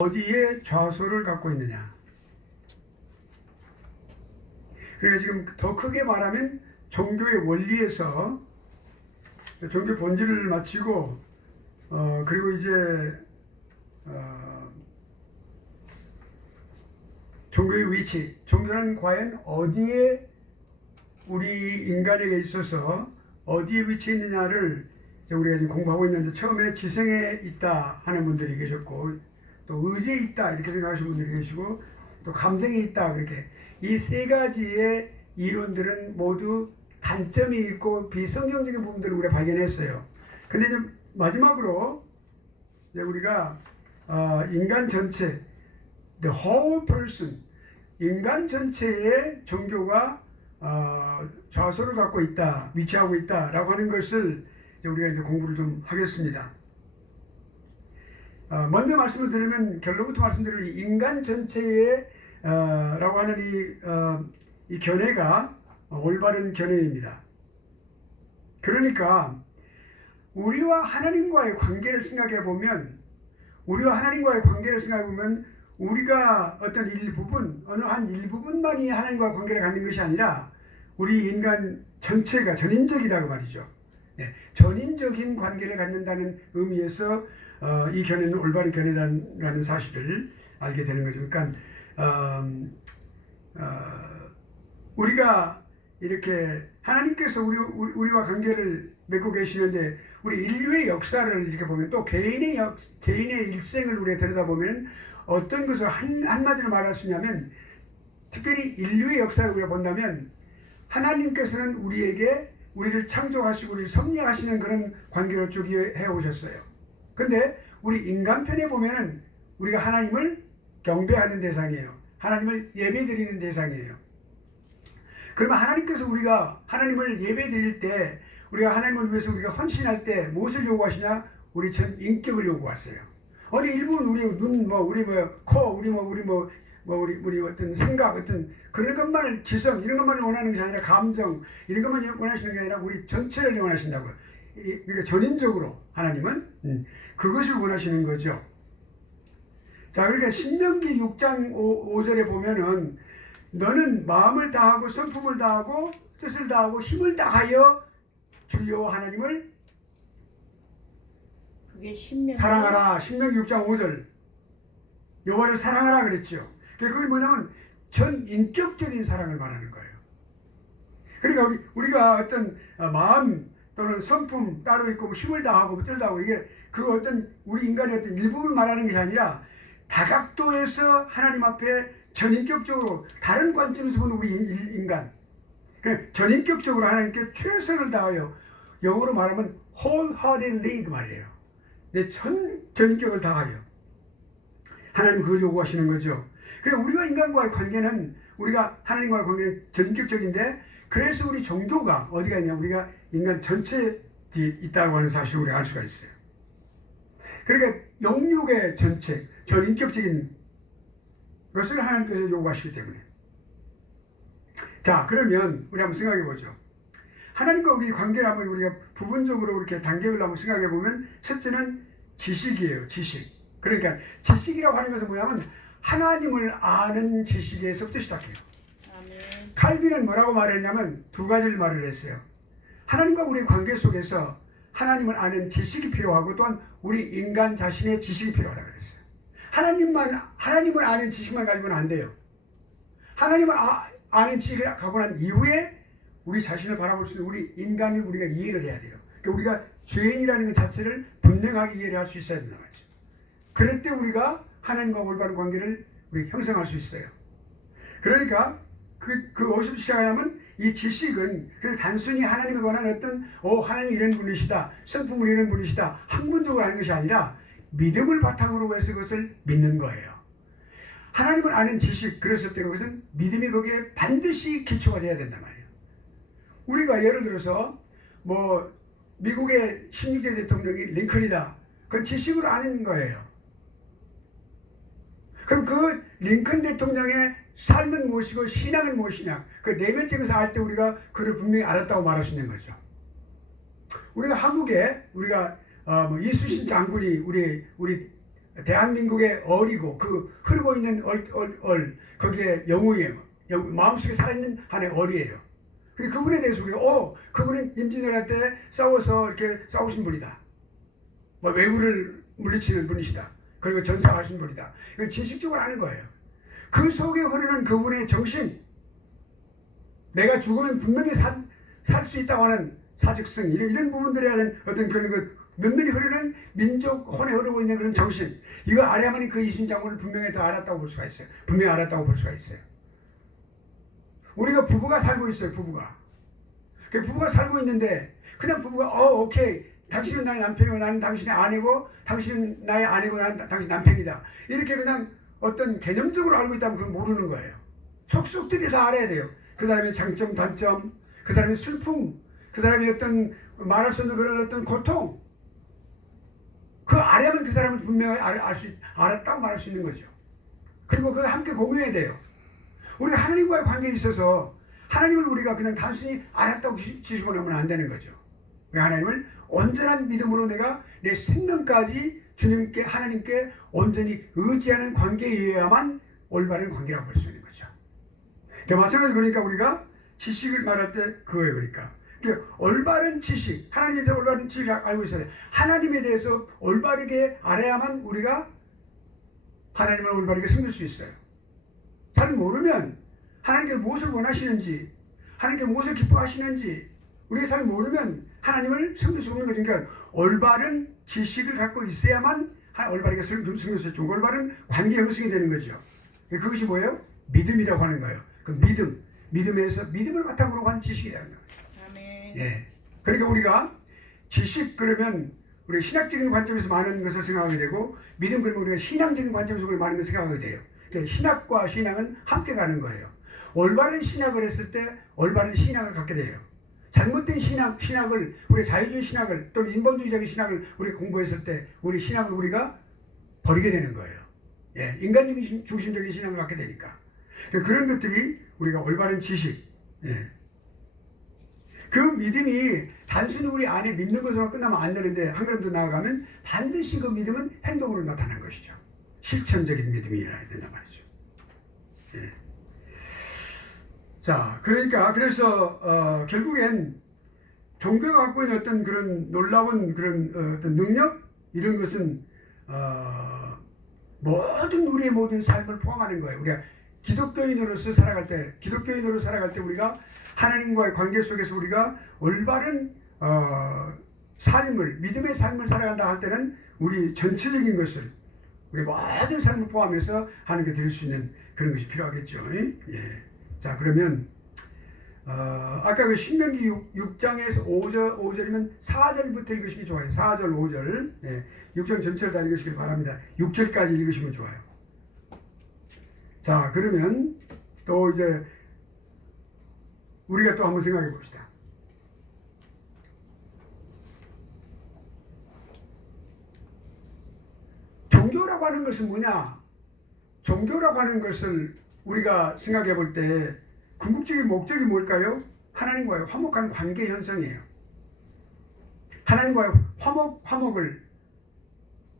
어디에 좌소를 갖고 있느냐. 그러니까 지금 더 크게 말하면 종교의 원리에서 종교 본질을 마치고 그리고 이제 종교의 위치, 종교는 과연 어디에 우리 인간에게 있어서 어디에 위치해 있느냐를 우리가 지금 공부하고 있는데, 처음에 지성에 있다 하는 분들이 계셨고, 또 의지에 있다 이렇게 생각하시는 분들이 계시고, 또 감정에 있다, 그렇게 이 세 가지의 이론들은 모두 단점이 있고 비성경적인 부분들을 우리가 발견했어요. 근데 이제 마지막으로 이제 우리가 인간 전체, the whole person, 인간 전체의 종교가 좌소를 갖고 있다, 위치하고 있다라고 하는 것을 이제 우리가 이제 공부를 좀 하겠습니다. 먼저 말씀을 드리면, 결론부터 말씀드리면 인간 전체의 라고 하는 이 견해가 올바른 견해입니다. 그러니까 우리와 하나님과의 관계를 생각해 보면, 우리가 어떤 일부분, 어느 한 일부분만이 하나님과 관계를 갖는 것이 아니라 우리 인간 전체가 전인적이라고 말이죠. 네, 전인적인 관계를 갖는다는 의미에서 이 견해는 올바른 견해라는 사실을 알게 되는 거죠. 그러니까 우리가 이렇게 하나님께서 우리와 관계를 맺고 계시는데, 우리 인류의 역사를 이렇게 보면, 또 개인의 일생을 우리가 들여다보면 어떤 것을 한마디로 말할 수 있냐면, 특별히 인류의 역사를 우리가 본다면 하나님께서는 우리를 창조하시고 우리를 섭리하시는 그런 관계를 쭉 해오셨어요. 근데 우리 인간편에 보면은 우리가 하나님을 경배하는 대상이에요. 하나님을 예배드리는 대상이에요. 그러면 하나님께서 우리가 하나님을 예배드릴 때, 우리가 하나님을 위해서 우리가 헌신할 때 무엇을 요구하시냐? 우리 전 인격을 요구하세요. 어느 일부는 우리 눈, 우리 코, 우리 어떤 생각, 어떤 그런 것만을, 지성 이런 것만을 원하는 것이 아니라 감정 이런 것만 원하시는 게 아니라 우리 전체를 원하신다고요. 그러니까 전인적으로 하나님은 그것을 원하시는 거죠. 자, 그러니까 신명기 6장 5절에 보면은, 너는 마음을 다하고 성품을 다하고 뜻을 다하고 힘을 다하여 주 여호와 하나님을 사랑하라. 신명기 6장 5절. 여호와를 사랑하라 그랬죠. 그게 뭐냐면 전인격적인 사랑을 말하는 거예요. 그러니까 우리가 어떤 마음 또는 성품 따로 있고 힘을 다하고 뜻을 다하고, 이게 그 어떤 우리 인간의 어떤 일부분 말하는 것이 아니라 다각도에서 하나님 앞에 전인격적으로 다른 관점에서 보는 우리 인간, 전인격적으로 하나님께 최선을 다하여, 영어로 말하면 wholeheartedly 그 말이에요. 내 전인격을 다하여 하나님 그걸 요구하시는 거죠. 그래서 우리가 인간과의 관계는, 우리가 하나님과의 관계는 전인격적인데, 그래서 우리 종교가 어디가 있냐? 우리가 인간 전체에 있다고 하는 사실을 우리가 알 수가 있어요. 그러니까 영육의 전체, 전인격적인 것을 하나님께서 요구하시기 때문에. 자, 그러면 우리 한번 생각해 보죠. 하나님과 우리 관계를 한번 우리가 부분적으로 이렇게 단계별로 한번 생각해 보면, 첫째는 지식이에요. 지식. 그러니까 지식이라고 하는 것은 뭐냐면 하나님을 아는 지식에서부터 시작해요. 아멘. 칼빈은 뭐라고 말했냐면 두 가지를 말을 했어요. 하나님과 우리의 관계 속에서 하나님을 아는 지식이 필요하고, 또한 우리 인간 자신의 지식이 필요하다고 그랬어요. 하나님을 아는 지식만 가지고는 안 돼요. 하나님을 아는 지식을 갖고 난 이후에 우리 자신을 바라볼 수 있는 우리 인간을 우리가 이해를 해야 돼요. 그러니까 우리가 죄인이라는 것 자체를 분명하게 이해를 할 수 있어야 된단 말이죠. 그럴 때 우리가 하나님과 올바른 관계를 우리 형성할 수 있어요. 그러니까 어디서 시작하냐면, 이 지식은 그냥 단순히 하나님에 관한 어떤 하나님이 이런 분이시다, 성품은 이런 분이시다, 학문적으로 아는 것이 아니라 믿음을 바탕으로 해서 그것을 믿는 거예요. 하나님을 아는 지식, 그랬을 때 그것은 믿음이 거기에 반드시 기초가 돼야 된단 말이에요. 우리가 예를 들어서 미국의 16대 대통령이 링컨이다, 그건 지식으로 아는 거예요. 그럼 그 링컨 대통령의 삶은 무엇이고 신앙은 무엇이냐, 그 내면적에서 알 때 우리가 그를 분명히 알았다고 말할 수 있는 거죠. 우리가 한국에 이순신 장군이 우리 대한민국의 얼이고 그 흐르고 있는 거기에 영웅이에요. 마음속에 살아있는 하나의 얼이에요. 그분에 대해서 우리가 그분은 임진왜란 때 싸워서 이렇게 싸우신 분이다. 뭐 왜구를 물리치는 분이시다. 그리고 전사하신 분이다. 이건 지식적으로 아는 거예요. 그 속에 흐르는 그분의 정신, 내가 죽으면 분명히 살 수 있다고 하는 사직성, 이런 부분들에 대한 어떤 그런 것, 면면이 흐르는 민족 혼에 흐르고 있는 그런 정신, 이거 알아야만이 그 이순장군을 분명히 더 알았다고 볼 수가 있어요. 분명히 알았다고 볼 수가 있어요. 우리가 부부가 살고 있어요. 부부가 살고 있는데 그냥 부부가 오케이, 당신은 나의 남편이고 나는 당신의 아내고, 당신은 나의 아내고 나는 당신 남편이다, 이렇게 그냥 어떤 개념적으로 알고 있다면 그건 모르는 거예요. 속속들이 다 알아야 돼요. 그 사람의 장점, 단점, 그 사람의 슬픔, 그 사람의 어떤 말할 수 없는 그런 어떤 고통, 그거 알아야만 그 사람을 분명히 알았다고 말할 수 있는 거죠. 그리고 그걸 함께 공유해야 돼요. 우리가 하나님과의 관계에 있어서 하나님을 우리가 그냥 단순히 알았다고 지시고 나면 안 되는 거죠. 하나님을 온전한 믿음으로 내가 내 생명까지 주님께, 하나님께 온전히 의지하는 관계여야만 올바른 관계라고 볼 수 있는 거죠. 마찬가지로 그러니까 우리가 지식을 말할 때 그거예요. 그러니까 올바른 지식, 하나님에 대해서 올바른 지식을 알고 있어야 돼. 하나님에 대해서 올바르게 알아야만 우리가 하나님을 올바르게 섬길 수 있어요. 잘 모르면 하나님께서 무엇을 원하시는지, 하나님께서 무엇을 기뻐하시는지 우리가 잘 모르면 하나님을 섬길 수 없는 거죠. 그러니까 올바른 지식을 갖고 있어야만 올바르게 섬길 수 있죠. 올바른 관계 형성이 되는 거죠. 그것이 뭐예요? 믿음이라고 하는 거예요. 그 믿음에서 믿음을 바탕으로 한 지식이라는 거예요. 아멘. 예. 그러니까 우리가 지식 그러면 우리 신학적인 관점에서 많은 것을 생각하게 되고, 믿음 그러면 우리가 신앙적인 관점에서 많은 것을 생각하게 돼요. 그러니까 신학과 신앙은 함께 가는 거예요. 올바른 신학을 했을 때 올바른 신앙을 갖게 돼요. 잘못된 신학을, 우리 자유주의 신학을 또는 인본주의적인 신학을 우리 공부했을 때 우리 신학을 우리가 버리게 되는 거예요. 예, 인간 중심적인 신앙을 갖게 되니까. 그런 것들이 우리가 올바른 지식, 예. 그 믿음이 단순히 우리 안에 믿는 것으로 끝나면 안 되는데, 한 걸음 더 나아가면 반드시 그 믿음은 행동으로 나타나는 것이죠. 실천적인 믿음이어야 된단 말이죠. 예. 자, 그래서 결국엔 종교가 갖고 있는 어떤 그런 놀라운 그런 어떤 능력, 이런 것은 우리의 모든 삶을 포함하는 거예요. 우리가 기독교인으로서 살아갈 때 우리가 하나님과의 관계 속에서 우리가 올바른 믿음의 삶을 살아간다 할 때는 우리 전체적인 것을, 우리 모든 삶을 포함해서 하나님께 드릴 수 있는 그런 것이 필요하겠죠. 예. 자, 그러면 아까 그 신명기 6장에서 5절이면 4절부터 읽으시기 좋아요. 4절, 5절. 예. 6장 전체를 다 읽으시길 바랍니다. 6절까지 읽으시면 좋아요. 자, 그러면 또 이제 우리가 또 한번 생각해 봅시다. 종교라고 하는 것은 뭐냐? 종교라고 하는 것을 우리가 생각해 볼 때 궁극적인 목적이 뭘까요? 하나님과의 화목한 관계 형성이에요. 하나님과의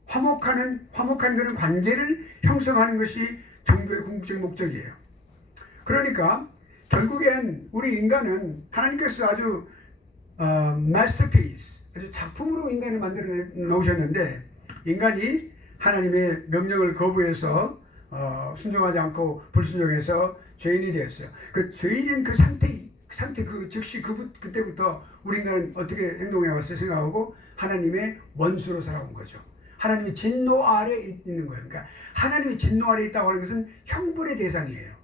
화목한 그런 관계를 형성하는 것이 종교의 궁극적인 목적이에요. 그러니까 결국엔 우리 인간은 하나님께서 아주 마스터피스, 아주 작품으로 인간을 만들어 놓으셨는데, 인간이 하나님의 명령을 거부해서 순종하지 않고 불순종해서 죄인이 되었어요. 그 죄인인 그 상태 즉시 그때부터 우리 인간은 어떻게 행동해 왔어요? 생각하고 하나님의 원수로 살아온 거죠. 하나님의 진노 아래 있는 거예요. 그러니까 하나님의 진노 아래 있다고 하는 것은 형벌의 대상이에요.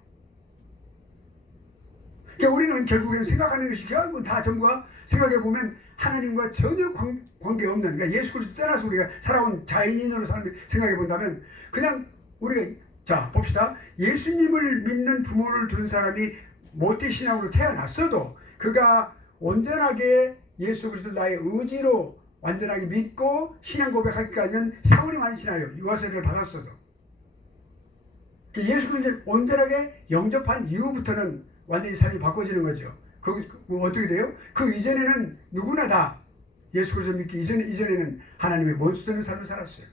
그러니까 우리는 결국엔 생각하는 것이 결국 다 전부가 생각해 보면 하나님과 전혀 관계없는, 그러니까 예수 그리스도 떠나서 우리가 살아온 자연인으로 생각해 본다면, 그냥 우리가, 자 봅시다. 예수님을 믿는 부모를 둔 사람이 못된 신앙으로 태어났어도 그가 온전하게 예수 그리스도 나의 의지로 완전하게 믿고 신앙 고백하기까지는 세월이 많이 지나요. 유아세례를 받았어도. 예수 그리스도를 온전하게 영접한 이후부터는 완전히 삶이 바꿔지는 거죠. 거기 어떻게 돼요? 그 이전에는 누구나 다 예수 그리스도 믿기 이전에는 하나님의 원수 되는 삶을 살았어요.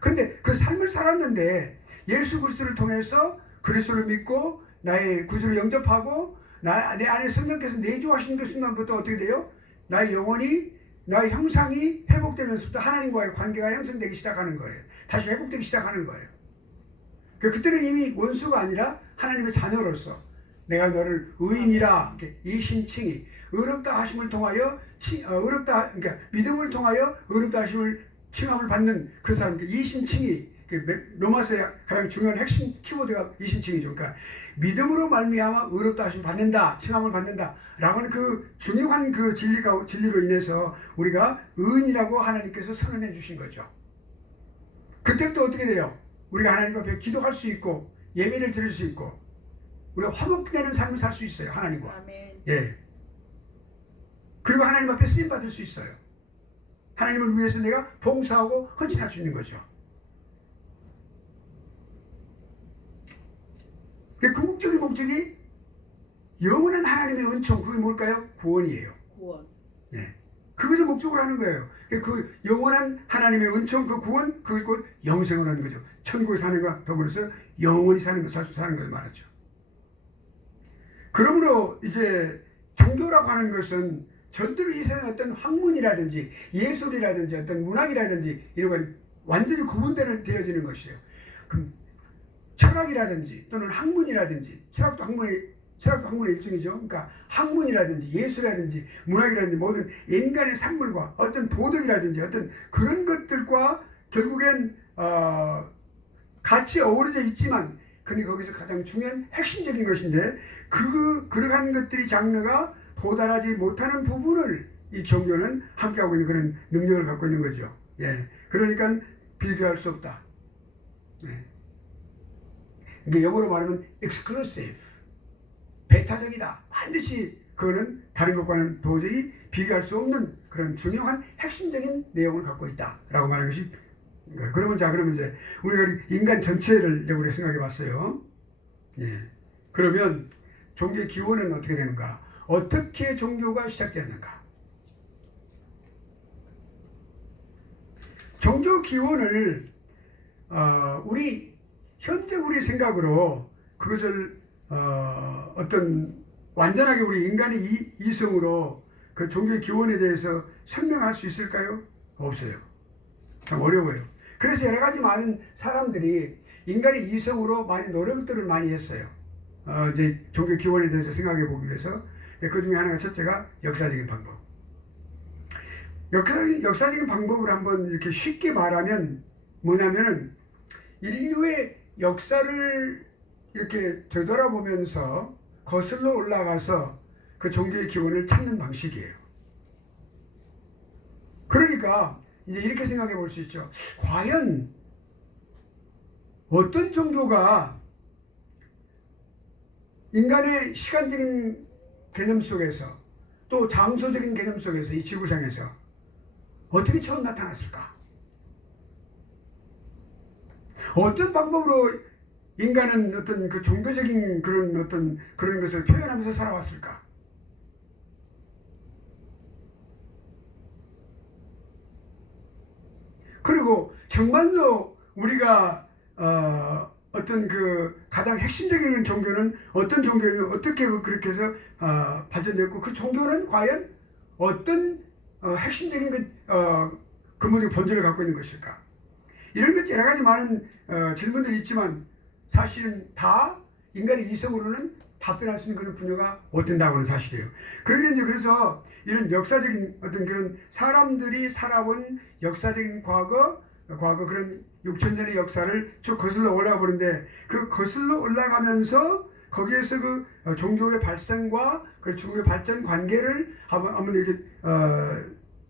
근데 그 삶을 살았는데 예수 그리스도를 통해서 그리스도를 믿고 나의 구주를 영접하고 내 안에 성령께서 내주하시는 그 순간부터 어떻게 돼요? 나의 영혼이 나의 형상이 회복되면서부터 하나님과의 관계가 형성되기 시작하는 거예요. 다시 회복되기 시작하는 거예요. 그때는 이미 원수가 아니라 하나님의 자녀로서 내가 너를 의인이라 이 신칭이 의롭다 하심을 통하여 그러니까 믿음을 통하여 의롭다 하심을 칭함을 받는 그 사람 이 신칭이 로마서의 가장 중요한 핵심 키워드가 이 신칭이죠. 그러니까 믿음으로 말미암아 의롭다 하심을 받는다, 칭함을 받는다라고 하는 그 중요한 그 진리로 인해서 우리가 의인이라고 하나님께서 선언해 주신 거죠. 그때부터 어떻게 돼요? 우리가 하나님 앞에 기도할 수 있고 예배를 드릴 수 있고 우리가 화목되는 삶을 살 수 있어요. 하나님과. 아멘. 예. 그리고 하나님 앞에 쓰임 받을 수 있어요. 하나님을 위해서 내가 봉사하고 헌신할 수 있는 거죠. 궁극적인 목적이 영원한 하나님의 은총, 그게 뭘까요? 구원이에요. 구원. 예. 그것을 목적으로 하는 거예요. 그 영원한 하나님의 은총, 그 구원, 그것 곧 영생을 하는 거죠. 천국에 사는 것과 더불어서 영원히 사는 것을 말하죠. 그러므로 이제 종교라고 하는 것은 절대로 이 세상의 어떤 학문이라든지 예술이라든지 어떤 문학이라든지 이런 건 완전히 구분되어지는 것이에요. 그럼 철학이라든지 또는 학문이라든지 철학도 학문의 일종이죠. 그러니까 학문이라든지 예술이라든지 문학이라든지 모든 인간의 산물과 어떤 도덕이라든지 어떤 그런 것들과 결국엔 같이 어우러져 있지만 근데 거기서 가장 중요한 핵심적인 것인데 그러한 것들이 장르가 도달하지 못하는 부분을 이 종교는 함께하고 있는 그런 능력을 갖고 있는 거죠. 예. 그러니까 비교할 수 없다. 예. 이게 영어로 말하면 exclusive, 배타적이다. 반드시 그거는 다른 것과는 도저히 비교할 수 없는 그런 중요한 핵심적인 내용을 갖고 있다라고 말하는 것이. 그러면 이제 우리가 인간 전체를 우리가 생각해 봤어요. 예. 그러면 종교의 기원은 어떻게 되는가? 어떻게 종교가 시작되었는가? 종교 기원을 현재 우리 생각으로 그것을 어떤 완전하게 우리 인간의 이성으로 그 종교의 기원에 대해서 설명할 수 있을까요? 없어요. 참 어려워요. 그래서 여러 가지 많은 사람들이 인간의 이성으로 많은 노력들을 많이 했어요. 이제 종교 기원에 대해서 생각해 보기 위해서. 그 중에 하나가 첫째가 역사적인 방법. 역사적인 방법을 한번 이렇게 쉽게 말하면 뭐냐면은 인류의 역사를 이렇게 되돌아보면서 거슬러 올라가서 그 종교의 기원을 찾는 방식이에요. 그러니까 이제 이렇게 생각해 볼 수 있죠. 과연 어떤 종교가 인간의 시간적인 개념 속에서 또 장소적인 개념 속에서 이 지구상에서 어떻게 처음 나타났을까? 어떤 방법으로 인간은 어떤 그 종교적인 그런 것을 표현하면서 살아왔을까? 그리고 정말로 우리가 어떤 그 가장 핵심적인 종교는 어떤 종교예요? 어떻게 그렇게 해서 발전됐고 그 종교는 과연 어떤 핵심적인 근본적인 본질을 갖고 있는 것일까? 이런 것 여러 가지 많은 질문들이 있지만 사실은 다 인간의 이성으로는 답변할 수 있는 그런 분야가 못 된다고 하는 사실이에요. 그래서 이런 역사적인 어떤 그런 사람들이 살아온 역사적인 과거 그런 6,000년의 역사를 쭉 거슬러 올라가 보는데 그 거슬러 올라가면서 거기에서 그 종교의 발생과 그 종교의 발전 관계를 한번 이렇게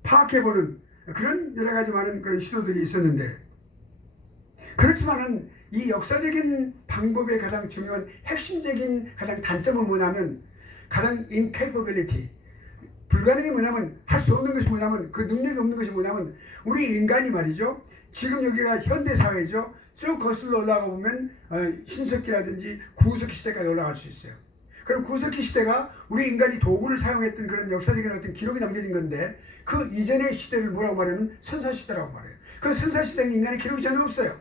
파악해보는 그런 여러 가지 많은 그런 시도들이 있었는데 그렇지만은 이 역사적인 방법의 가장 중요한 핵심적인 가장 단점은 뭐냐면 가장 incapability 불가능이 뭐냐면 할 수 없는 것이 뭐냐면 그 능력이 없는 것이 뭐냐면 우리 인간이 말이죠. 지금 여기가 현대사회죠. 쭉 거슬러 올라가 보면 신석기라든지 구석기 시대까지 올라갈 수 있어요. 그럼 구석기 시대가 우리 인간이 도구를 사용했던 그런 역사적인 어떤 기록이 남겨진 건데 그 이전의 시대를 뭐라고 말하면 선사시대라고 말해요. 그 선사시대는 인간의 기록이 전혀 없어요.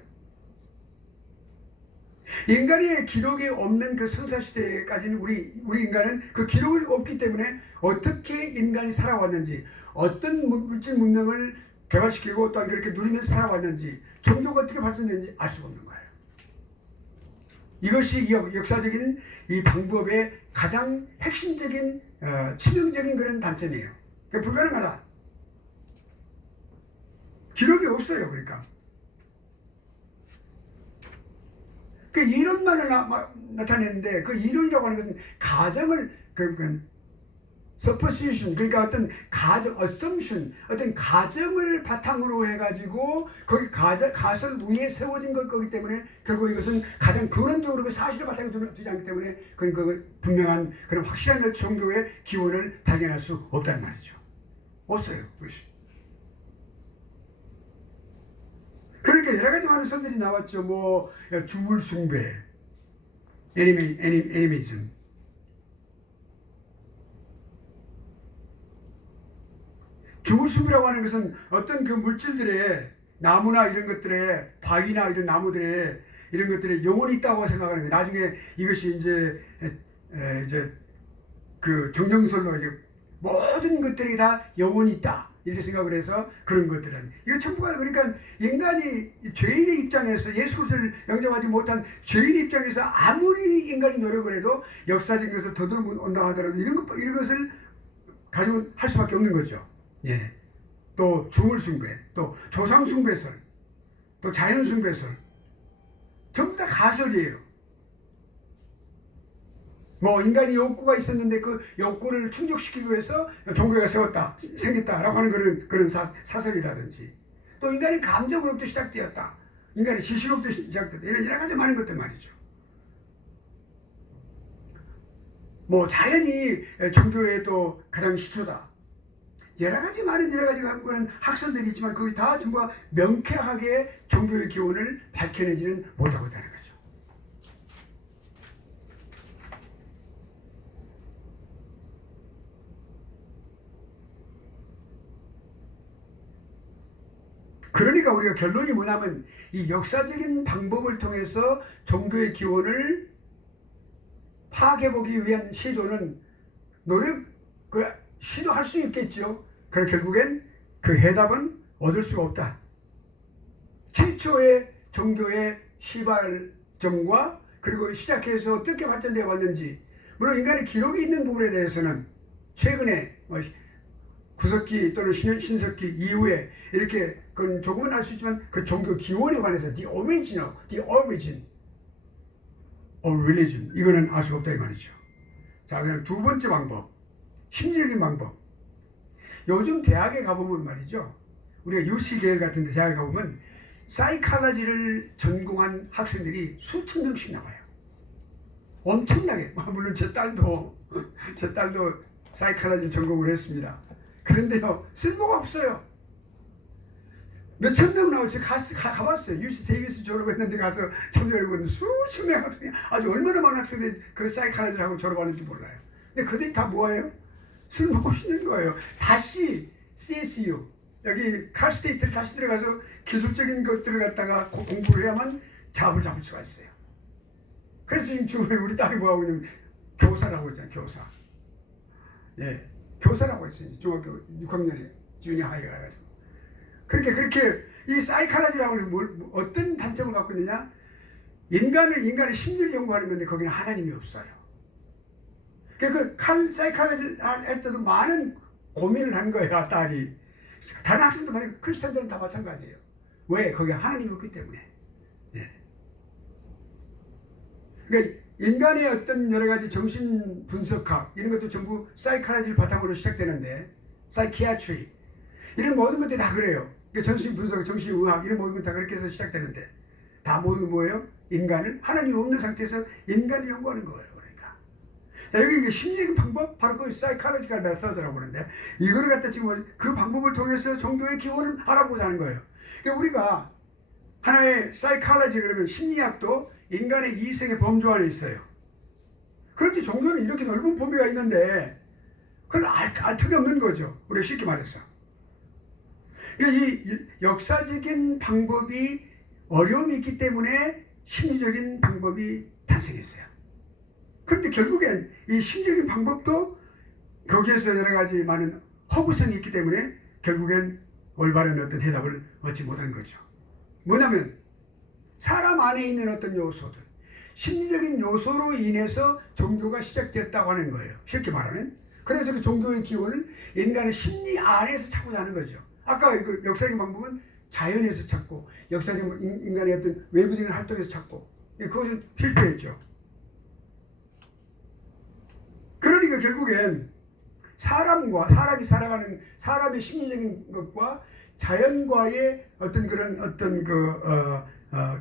인간의 기록이 없는 그 선사시대까지는 우리 인간은 그 기록이 없기 때문에 어떻게 인간이 살아왔는지, 어떤 물질 문명을 개발시키고 또한 그렇게 누리면서 살아왔는지, 종교가 어떻게 발전했는지 알 수가 없는 거예요. 이것이 역사적인 이 방법의 가장 핵심적인 치명적인 그런 단점이에요. 그러니까 불가능하다. 기록이 없어요. 그러니까 그 이론만을 나타내는데, 그 이론이라고 하는 것은 가정을 supposition, 그러니까 어떤 가정, assumption, 어떤 가정을 바탕으로 해가지고 거기 가설 위에 세워진 거기 때문에 결국 이것은 가장 근원적으로 그 사실을 바탕에 두지 않기 때문에 그 분명한 그런 확실한 종교의 기원을 발견할 수 없다는 말이죠. 없어요, 그것이. 그러니까 여러 가지 많은 설들이 나왔죠. 뭐 주물 숭배, 애니메이즘. 주물 숭배라고 하는 것은 어떤 그 물질들의 나무나 이런 것들의 바위나 이런 나무들의 이런 것들에 영혼이 있다고 생각하는 거예요. 나중에 이것이 이제 그 정정설로 이제 모든 것들이 다 영혼이 있다, 이렇게 생각을 해서 그런 것들은 이거 전부가, 그러니까 인간이 죄인의 입장에서 예수 그리스도를 영접하지 못한 죄인의 입장에서 아무리 인간이 노력을 해도 역사적인 것을 더듬어온다 하더라도 이런 것을 가지고 할 수밖에 없는 거죠. 예. 또 주물 숭배, 또 조상 숭배설, 또 자연 숭배설, 전부 다 가설이에요. 뭐 인간이 욕구가 있었는데 그 욕구를 충족시키기 위해서 종교가 생겼다라고 하는 그런 사설이라든지, 또 인간의 감정으로부터 시작되었다, 인간의 지식으로부터 시작됐다, 이런 여러 가지 많은 것들 말이죠. 뭐 자연이 종교의 또 가장 시초다, 여러 가지 그런 학설들이 있지만 그게 다 전부 명쾌하게 종교의 기원을 밝혀내지는 못하고 있다는 거죠. 그러니까 우리가 결론이 뭐냐면, 이 역사적인 방법을 통해서 종교의 기원을 파악해보기 위한 시도는 시도할 수 있겠죠. 그러나 결국엔 그 해답은 얻을 수가 없다. 최초의 종교의 시발점과 그리고 시작해서 어떻게 발전되어 왔는지, 물론 인간의 기록이 있는 부분에 대해서는 최근에 구석기 또는 신석기 이후에 이렇게 그건 조금은 알 수 있지만, 그 종교 기원에 관해서 the origin of religion, 이거는 알 수가 없다 이 말이죠. 자, 그럼 두 번째 방법, 심리적인 방법. 요즘 대학에 가보면 말이죠, 우리가 UC 계열 같은 데 대학에 가보면 사이칼라지를 전공한 학생들이 수천 명씩 나와요. 엄청나게. 물론 제 딸도 사이칼라지 전공을 했습니다. 그런데요, 쓸모가 없어요. 몇천 명 나오지. 가봤어요. UC 데이비스 졸업했는데 가서 참여해보는 수천 명 학생이, 아주 얼마나 많은 학생들이 그 사이칼라지를 하고 졸업하는지 몰라요. 근데 그들이 다 뭐예요? 쓸모가 없는 거예요. 다시 CSU, 여기 칼스테이트를 다시 들어가서 기술적인 것들을 갖다가 공부를 해야만 잡을 수가 있어요. 그래서 지금 우리 딸이 뭐하고 있냐면 교사라고 있잖아요. 교사. 예, 교사라고 했어요. 중학교 6학년에 주니어 하이가 가지고. 그렇게 이 사이칼라지라고 해서 어떤 단점을 갖고 있느냐? 인간의 심리를 연구하는 건데 거기는 하나님이 없어요. 사이칼라지를 할 때도 많은 고민을 한 거예요, 딸이. 다른 학생도 많이, 크리스천들은 다 마찬가지예요. 왜? 거기에 하나님이 없기 때문에. 예. 그러니까 인간의 어떤 여러 가지 정신 분석학, 이런 것도 전부 사이칼라지를 바탕으로 시작되는데, 사이키아트리, 이런 모든 것들이 다 그래요. 그러니까 정신 분석, 정신의학, 이런 모든 것 다 그렇게 해서 시작되는데, 다 모든 건 뭐예요? 인간을, 하나님이 없는 상태에서 인간을 연구하는 거예요. 자, 여기 심리적인 방법, 바로 그 사이칼로지컬 메서드라고 그러는데, 이거를 갖다 지금 그 방법을 통해서 종교의 기원을 알아보자 하는 거예요. 그러니까 우리가 하나의 사이칼로지, 그러면 심리학도 인간의 이생의 범주 안에 있어요. 그런데 종교는 이렇게 넓은 범위가 있는데 그걸 알 턱이 없는 거죠. 우리가 쉽게 말해서. 그러니까 이 역사적인 방법이 어려움이 있기 때문에 심리적인 방법이 탄생했어요. 그런데 결국엔 이 심리적인 방법도 거기에서 여러 가지 많은 허구성이 있기 때문에 결국엔 올바른 어떤 대답을 얻지 못한 거죠. 뭐냐면 사람 안에 있는 어떤 요소들, 심리적인 요소로 인해서 종교가 시작됐다고 하는 거예요. 쉽게 말하면. 그래서 그 종교의 기원을 인간의 심리 안에서 찾고자 하는 거죠. 아까 그 역사적인 방법은 자연에서 찾고, 역사적인 인간의 어떤 외부적인 활동에서 찾고, 그것은 실패했죠. 그러니까 결국엔 사람이 살아가는 사람의 심리적인 것과 자연과의 어떤 그런 어떤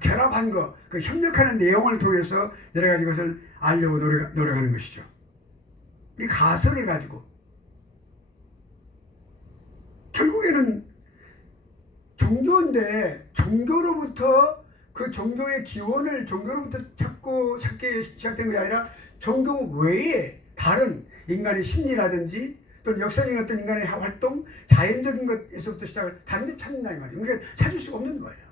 결합한 것, 그 협력하는 내용을 통해서 여러 가지 것을 알려고 노력하는 것이죠. 이 가설을 가지고 결국에는 종교인데 종교로부터 그 종교의 기원을 종교로부터 찾기 시작된 것이 아니라 종교 외에 다른 인간의 심리라든지 또는 역사적인 어떤 인간의 활동, 자연적인 것에서부터 시작을 다른 데 찾는다 이 말이에요. 그러니까 찾을 수가 없는 거예요.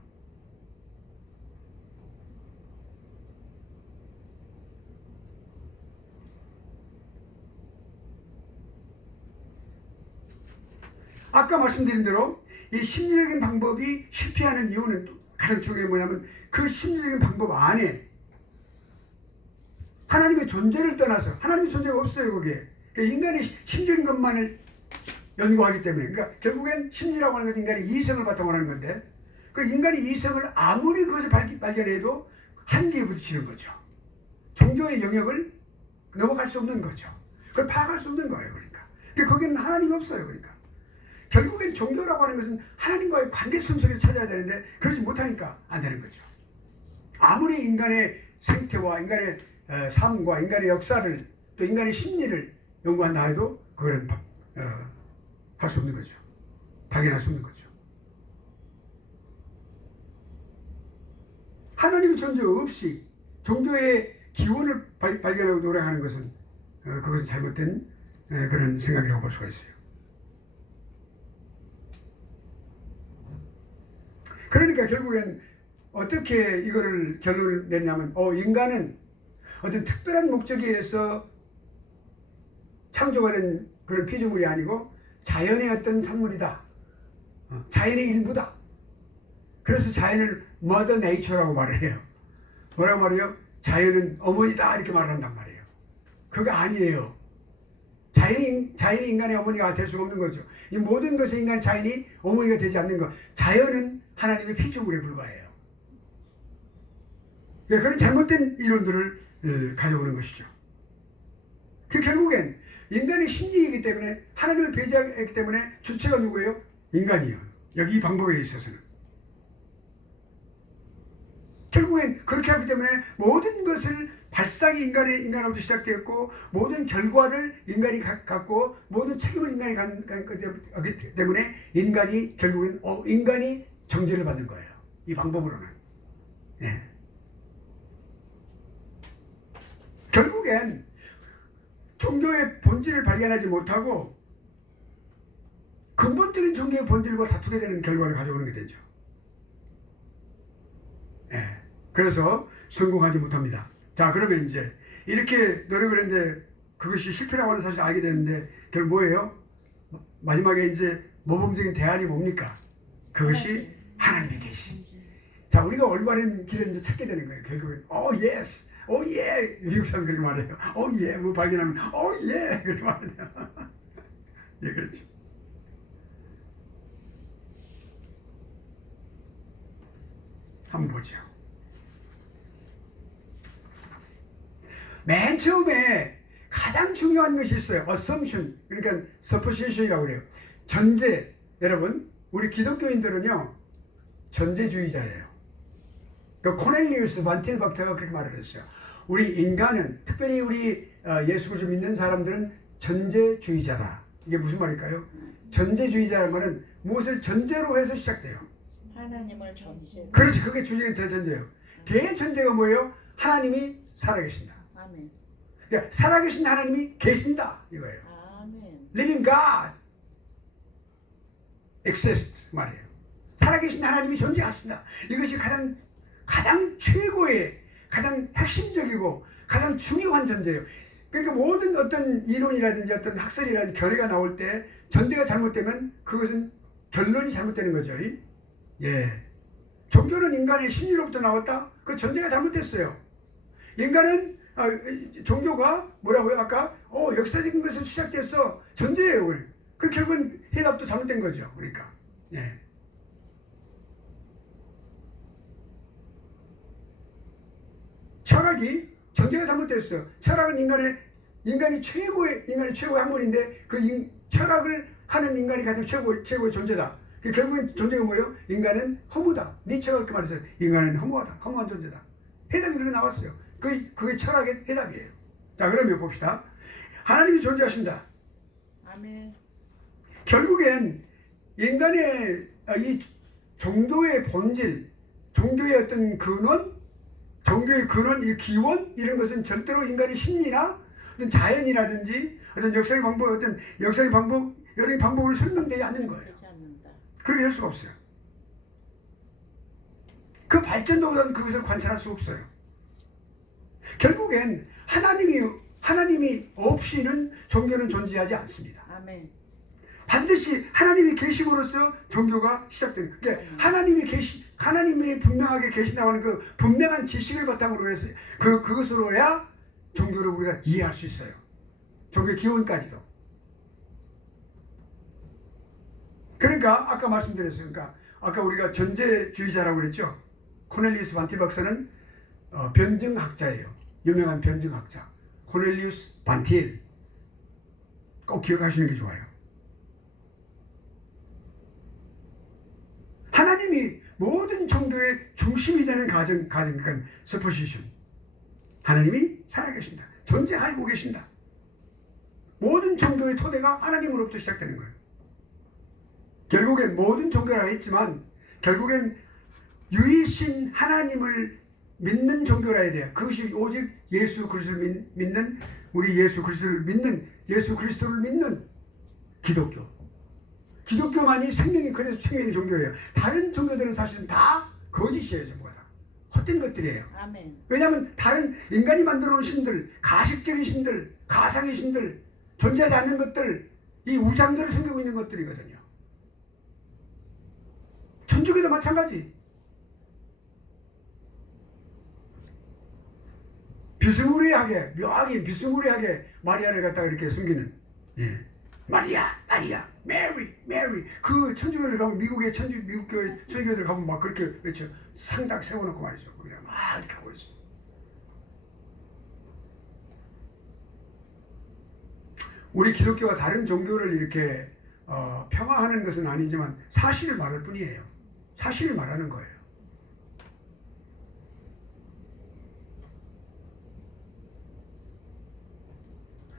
아까 말씀드린 대로 이 심리적인 방법이 실패하는 이유는 가장 중요한 게 뭐냐면 그 심리적인 방법 안에 하나님의 존재를 떠나서 하나님의 존재가 없어요. 거기에 인간의 심적인 것만을 연구하기 때문에 그러니까 결국엔 심리라고 하는 것은 인간의 이성을 바탕으로 하는 건데 그 인간의 이성을 아무리 그것을 발견해도 한계에 부딪히는 거죠. 종교의 영역을 넘어갈 수 없는 거죠. 그걸 파악할 수 없는 거예요. 그러니까 거기는 하나님이 없어요. 그러니까 결국엔 종교라고 하는 것은 하나님과의 관계성 속에서 찾아야 되는데 그러지 못하니까 안 되는 거죠. 아무리 인간의 생태와 인간의 삶과 인간의 역사를 또 인간의 심리를 연구한다 해도 그거는 할 수 없는 거죠. 발견할 수 없는 거죠. 하나님의 존재 없이 종교의 기원을 발견하고 노력하는 것은 그것은 잘못된 그런 생각이라고 볼 수가 있어요. 그러니까 결국엔 어떻게 이거를 결론을 냈냐면 인간은 어떤 특별한 목적에 의해서 창조가 된 그런 피조물이 아니고 자연의 어떤 산물이다. 자연의 일부다. 그래서 자연을 Mother Nature라고 말을 해요. 뭐라고 말해요? 자연은 어머니다 이렇게 말한단 말이에요. 그거 아니에요. 자연이 인간의 어머니가 될 수가 없는 거죠. 이 모든 것의 인간 자연이 어머니가 되지 않는 것. 자연은 하나님의 피조물에 불과해요. 그런 잘못된 이론들을 가져오는 것이죠. 결국엔 인간의 심리이기 때문에 하나님을 배제하기 때문에 주체가 누구예요? 인간이에요. 여기 이 방법에 있어서는. 결국엔 그렇게 하기 때문에 모든 것을 발상이 인간으로부터 시작되었고 모든 결과를 인간이 갖고 모든 책임을 인간이 갖기 때문에 인간이 결국엔 인간이 정죄를 받는 거예요. 이 방법으로는. 네. 결국엔 종교의 본질을 발견하지 못하고 근본적인 종교의 본질과 다투게 되는 결과를 가져오는 게 되죠. 네. 그래서 성공하지 못합니다. 자, 그러면 이제 이렇게 노력을 했는데 그것이 실패라고 하는 사실을 알게 되는데 결국 뭐예요? 마지막에 이제 모범적인 대안이 뭡니까? 그것이 하나님의 계시. 자, 우리가 올바른 길을 이제 찾게 되는 거예요. 결국은 예스, 예. 미국 사람 그렇게 말해요. 예. 뭐 발견하면 예. 그렇게 말해요. 예, 그렇죠. 한번 보죠. 맨 처음에 가장 중요한 것이 있어요. assumption, 그러니까 supposition이라고 그래요. 전제. 여러분, 우리 기독교인들은요 전제주의자예요. 그 코넬리우스 반틸박터가 그렇게 말을 했어요. 우리 인간은, 특별히 우리 예수 그리스도 믿는 사람들은 전제주의자다. 이게 무슨 말일까요? 전제주의자라는 말은 무엇을 전제로 해서 시작돼요. 하나님을 전제. 그렇지, 그게 주적인 대전제예요. 대전제가 뭐예요? 하나님이 살아계신다. 아멘. 그러니까 살아계신 하나님이 계신다 이거예요. 아멘. Living God. exist 말이에요. 살아계신 하나님이 존재하신다. 이것이 가장 최고의, 가장 핵심적이고 가장 중요한 전제예요. 그러니까 모든 어떤 이론이라든지 어떤 학설이라든지 결의가 나올 때 전제가 잘못되면 그것은 결론이 잘못되는 거죠. 예. 종교는 인간의 심리로부터 나왔다? 그 전제가 잘못됐어요. 인간은 종교가 뭐라고요? 아까 역사적인 것에서 시작돼서 전제예요. 그 결국은 해답도 잘못된 거죠. 그러니까 예. 철학이 전제가 잘못됐어요. 철학은 인간이 최고의 학문인데 철학을 하는 인간이 가장 최고의 존재다. 결국엔 존재가 뭐예요? 인간은 허무다. 니체가 그렇게 말했어요. 인간은 허무하다. 허무한 존재다. 해답이 그렇게 나왔어요. 그게 철학의 해답이에요. 자, 그러면 봅시다. 하나님이 존재하신다. 아멘. 결국엔 인간의 이 종교의 본질, 종교의 어떤 근원, 이 기원 이런 것은 절대로 인간의 심리나 어떤 자연이라든지 어떤 역사의 방법, 여러 방법으로 설명되지 않는 거예요. 되지 않는다. 그렇게 할 수가 없어요. 그 발전도보다는 그것을 관찰할 수 없어요. 결국엔 하나님이 없이는 종교는 존재하지 않습니다. 아멘. 반드시 하나님이 계심으로써 종교가 시작됩니다. 그러니까 하나님이 분명하게 계신다고 하는 그 분명한 지식을 바탕으로 해서 그것으로야 종교를 우리가 이해할 수 있어요. 종교의 기원까지도. 그러니까 아까 말씀드렸어요. 그러니까 아까 우리가 전제주의자라고 그랬죠. 코넬리우스 반틸 박사는 변증학자예요. 유명한 변증학자. 코넬리우스 반틸. 꼭 기억하시는 게 좋아요. 하나님이 모든 종교의 중심이 되는 그러니까 스포지션. 하나님이 살아계신다. 존재하고 계신다. 모든 종교의 토대가 하나님으로부터 시작되는 거예요. 결국엔 모든 종교라고 했지만 결국엔 유일신 하나님을 믿는 종교라 해야 돼요. 그것이 오직 예수 그리스도를 믿는 예수 그리스도를 믿는 기독교. 기독교만이 그래서 생명의 종교예요. 다른 종교들은 사실은 다 거짓이에요. 전부 다 헛된 것들이에요. 아멘. 왜냐하면 다른 인간이 만들어 놓은 신들, 가식적인 신들, 가상의 신들, 존재하지 않는 것들, 이 우상들을 섬기고 있는 것들이거든요. 천주교도 마찬가지. 비스무리하게 마리아를 갖다가 이렇게 숨기는. 예. 마리아, 메리. 그 천주교들 가면 미국교회 천주교들 가면 막 그렇게 외쳐 상딱 세워놓고 말이죠. 그냥 막 이렇게 하고 있어. 우리 기독교가 다른 종교를 이렇게 평화하는 것은 아니지만 사실을 말할 뿐이에요. 사실을 말하는 거예요.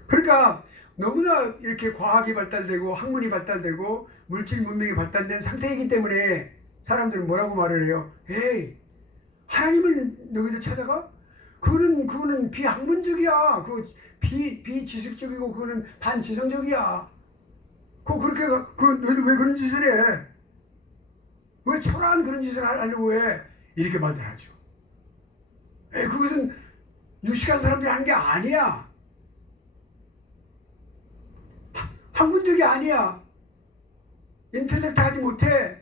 그러니까 너무나 이렇게 과학이 발달되고 학문이 발달되고 물질 문명이 발달된 상태이기 때문에 사람들은 뭐라고 말을 해요? 에이, 하나님을 너희들 찾아가? 그거는 비학문적이야. 비지식적이고 그거는 반지성적이야. 너희들 왜 그런 짓을 해? 왜 초라한 그런 짓을 하려고 해? 이렇게 말들 하죠. 그것은 유식한 사람들이 하는 게 아니야. 학문적이 아니야. 인텔렉트 하지 못해.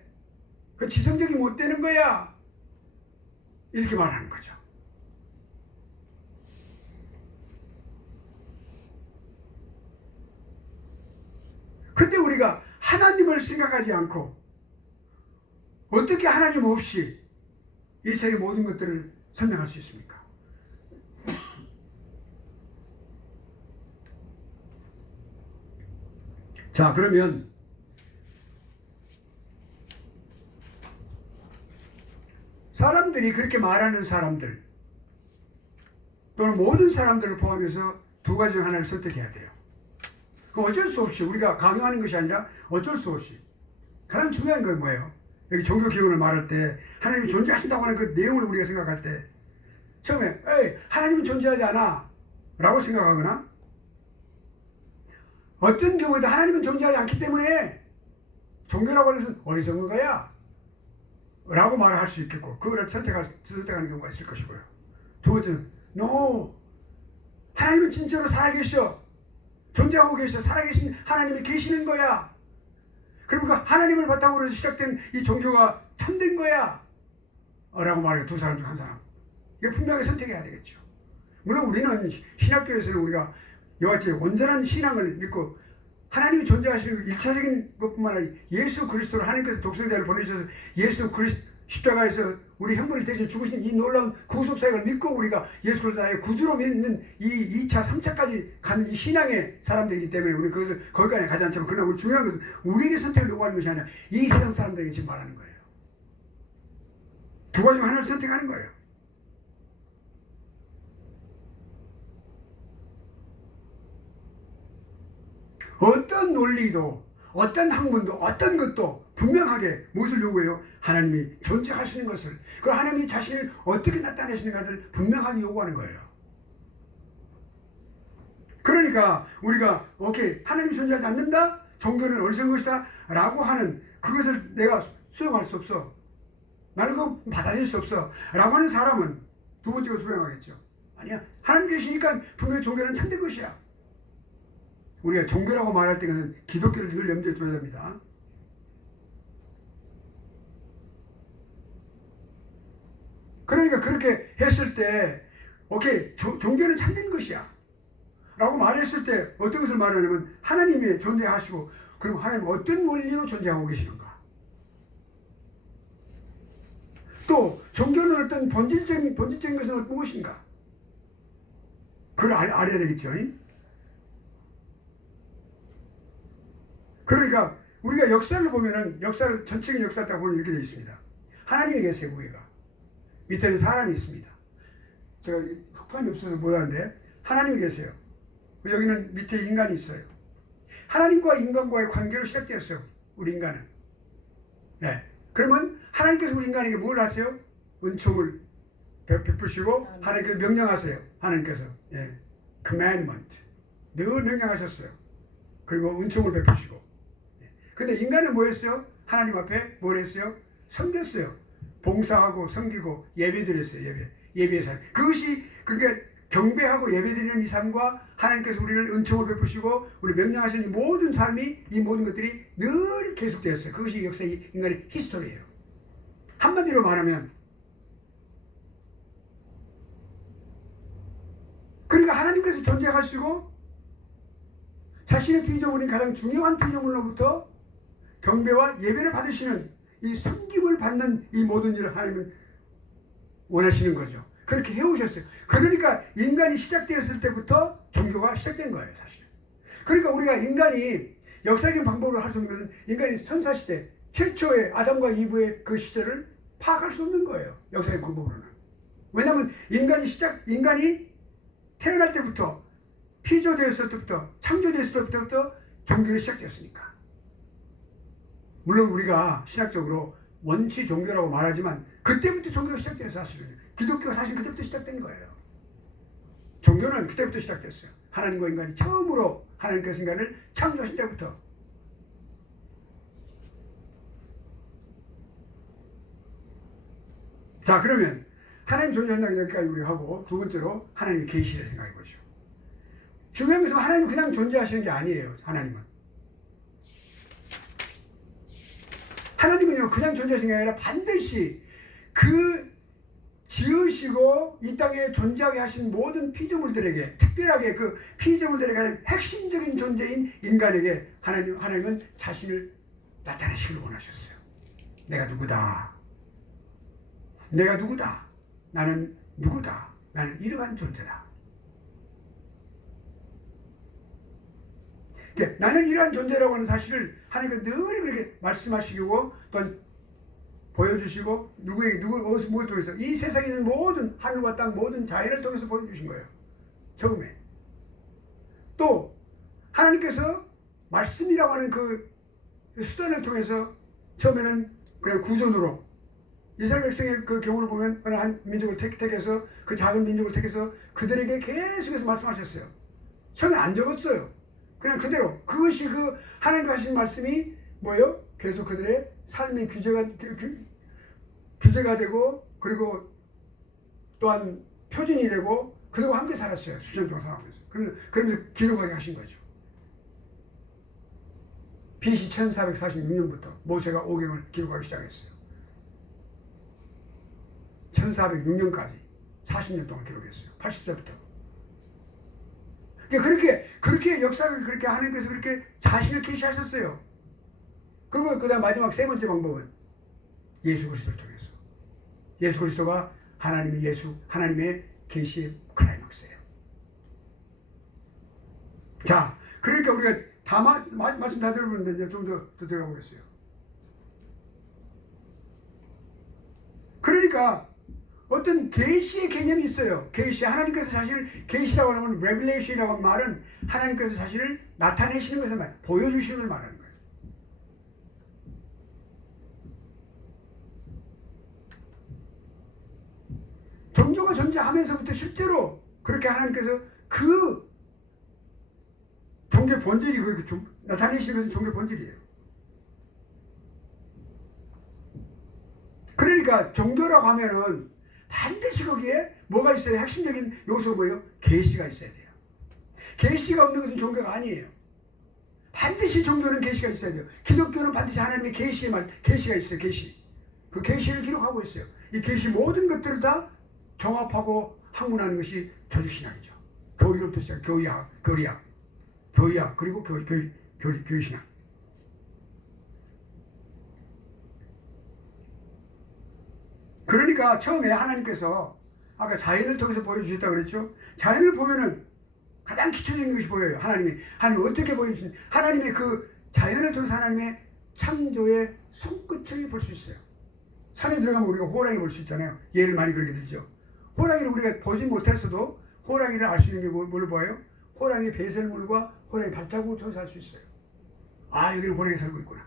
그 지성적이 못 되는 거야. 이렇게 말하는 거죠. 근데 우리가 하나님을 생각하지 않고 어떻게 하나님 없이 이 세계 모든 것들을 설명할 수 있습니까? 자, 그러면 사람들이 그렇게 말하는 사람들 또는 모든 사람들을 포함해서 두 가지 중 하나를 선택해야 돼요. 그 어쩔 수 없이 우리가 강요하는 것이 아니라 어쩔 수 없이 가장 중요한 건 뭐예요? 여기 종교 기원을 말할 때 하나님이 존재하신다고 하는 그 내용을 우리가 생각할 때 처음에 하나님은 존재하지 않아 라고 생각하거나 어떤 경우에도 하나님은 존재하지 않기 때문에 종교라고 하는 것은 어리석은 거야 라고 말할 수 있겠고 그거를 선택하는 경우가 있을 것이고요. 두 번째는 no, 하나님은 진짜로 살아계셔, 존재하고 계셔, 살아계신 하나님이 계시는 거야. 그러니까 하나님을 바탕으로 시작된 이 종교가 참된 거야 라고 말해요. 두 사람 중 한 사람. 이거 분명히 선택해야 되겠죠. 물론 우리는 신학교에서는 우리가 이와 같이 온전한 신앙을 믿고 하나님이 존재하시는 일차적인 것뿐만 아니라 예수 그리스도를 하나님께서 독생자를 보내주셔서 예수 그리스도 십자가에서 우리 형벌을 대신 죽으신 이 놀라운 구속사역을 믿고 우리가 예수 그리스도의 구주로 믿는 이 2차, 3차까지 간 이 신앙의 사람들이기 때문에 우리 그것을 거기까지 가지 않지만 그러나 우리 중요한 것은 우리에게 선택을 요구하는 것이 아니라 이 세상 사람들에게 지금 말하는 거예요. 두 가지 중 하나를 선택하는 거예요. 어떤 논리도 어떤 학문도 어떤 것도 분명하게 무엇을 요구해요? 하나님이 존재하시는 것을, 그 하나님이 자신을 어떻게 나타내시는가를 분명하게 요구하는 거예요. 그러니까 우리가 오케이, 하나님이 존재하지 않는다? 종교는 어리석은 것이다 라고 하는 그것을 내가 수용할 수 없어, 나는 그거 받아들일 수 없어 라고 하는 사람은 두 번째로 수용하겠죠. 아니야, 하나님 계시니까 분명히 종교는 참된 것이야. 우리가 종교라고 말할 때 그것은 기독교를 늘 염두에 둬야 됩니다. 그러니까 그렇게 했을 때 오케이, 종교는 참된 것이야 라고 말했을 때 어떤 것을 말하냐면 하나님이 존재하시고 그럼 하나님 어떤 원리로 존재하고 계시는가, 또 종교는 어떤 본질적인 것은 무엇인가, 그걸 알아야 되겠죠. 그러니까 우리가 역사를 보면은 전체적인 역사를 딱 보면 이렇게 되어 있습니다. 하나님이 계세요. 위에가 밑에는 사람이 있습니다. 제가 흑판이 없어서 못하는데 하나님이 계세요. 여기는 밑에 인간이 있어요. 하나님과 인간과의 관계로 시작되었어요. 우리 인간은. 네. 그러면 하나님께서 우리 인간에게 뭘 하세요? 은총을 베푸시고 하나님께서 명령하세요. 하나님께서 commandment 늘 명령하셨어요. 그리고 은총을 베푸시고. 근데 인간은 뭐 했어요? 하나님 앞에 뭘 했어요? 섬겼어요. 봉사하고 섬기고 예배드렸어요. 예배의 삶. 그것이 그러니까 경배하고 예배드리는 이 삶과 하나님께서 우리를 은총을 베푸시고 우리 명령하시는 이 모든 삶이, 이 모든 것들이 늘 계속되었어요. 그것이 역사의 인간의 히스토리예요. 한마디로 말하면 그러니까 하나님께서 존재하시고 자신의 피조물인 가장 중요한 피조물로부터 경배와 예배를 받으시는 이 섬김을 받는 이 모든 일을 하나님은 원하시는 거죠. 그렇게 해오셨어요. 그러니까 인간이 시작되었을 때부터 종교가 시작된 거예요, 사실. 그러니까 우리가 인간이 역사적인 방법으로 할 수 없는 것은 인간이 선사시대 최초의 아담과 이브의 그 시절을 파악할 수 없는 거예요, 역사의 방법으로는. 왜냐하면 인간이 태어날 때부터 피조되었을 때부터 창조되었을 때부터 종교가 시작되었으니까. 물론 우리가 신학적으로 원치 종교라고 말하지만 그때부터 종교가 시작되었어요. 사실은 기독교가 사실 그때부터 시작된 거예요. 종교는 그때부터 시작됐어요. 하나님과 인간이 처음으로 하나님께서 인간을 창조하신 때부터. 자, 그러면 하나님 존재한다는 여기까지 우리 하고 두 번째로 하나님의 계시를 생각해 보죠. 중요한 것은 하나님 그냥 존재하시는 게 아니에요. 하나님은요 그냥 존재하시는 게 아니라 반드시 그 지으시고 이 땅에 존재하게 하신 모든 피조물들에게, 특별하게 그 피조물들에게 핵심적인 존재인 인간에게 하나님은 자신을 나타내시길 원하셨어요. 내가 누구다. 나는 누구다. 나는 이러한 존재다. 나는 이러한 존재라고 하는 사실을 하나님께서 늘 그렇게 말씀하시고 또한 보여주시고 무엇을 통해서 이 세상에 있는 모든 하늘과 땅 모든 자연을 통해서 보여주신 거예요. 처음에. 또 하나님께서 말씀이라고 하는 그 수단을 통해서 처음에는 그냥 구전으로 이스라엘 백성의 그 경우를 보면 어느 한 민족을 택해서 그 작은 민족을 택해서 그들에게 계속해서 말씀하셨어요. 처음에 안 적었어요. 그냥 그대로. 그것이 그 하나님께서 하신 말씀이 뭐예요? 계속 그들의 삶의 규제가 되고, 그리고 또한 표준이 되고, 그들과 함께 살았어요. 수천 동안 살아가면서. 그러면서 기록하게 하신 거죠. BC 1446년부터 모세가 오경을 기록하기 시작했어요. 1406년까지 40년 동안 기록했어요. 80세부터. 그렇게 역사를 그렇게 하나님께서 그렇게 자신을 계시하셨어요. 그리고 그다음 마지막 세 번째 방법은 예수 그리스도를 통해서. 예수 그리스도가 하나님의 계시의 클라이막스예요. 자, 그러니까 우리가 말씀 다 들어보는데 이제 좀 더 들어가 보겠어요. 그러니까 어떤 계시의 개념이 있어요. 계시, 하나님께서 자신을 계시라고 하면 revelation이라고 하는 말은 하나님께서 자신을 나타내시는 것을 보여주시는 걸 말하는 거예요. 종교가 존재하면서부터 실제로 그렇게 하나님께서 그 종교의 본질이 나타내시는 것은 종교의 본질이에요. 그러니까 종교라고 하면은 반드시 거기에 뭐가 있어야, 핵심적인 요소가 뭐예요? 계시가 있어야 돼요. 계시가 없는 것은 종교가 아니에요. 반드시 종교는 계시가 있어야 돼요. 기독교는 반드시 하나님의 계시가 있어요. 계시. 그 계시를 기록하고 있어요. 이 계시 모든 것들을 다 종합하고 학문하는 것이 조직신학이죠. 교리로부터 시작, 교리학, 그리고 교리신학. 그러니까 처음에 하나님께서 아까 자연을 통해서 보여주셨다고 그랬죠. 자연을 보면은 가장 기초적인 것이 보여요. 하나님 어떻게 보여주신, 하나님의 그 자연을 통해서 하나님의 창조의 손끝을 볼 수 있어요. 산에 들어가면 우리가 호랑이 볼 수 있잖아요. 예를 많이 그렇게 들죠. 호랑이를 우리가 보지 못했어도 호랑이를 알 수 있는 게 뭘 봐요? 호랑이 배설물과 호랑이 발자국을 통해서 알 수 있어요. 아, 여기는 호랑이 살고 있구나.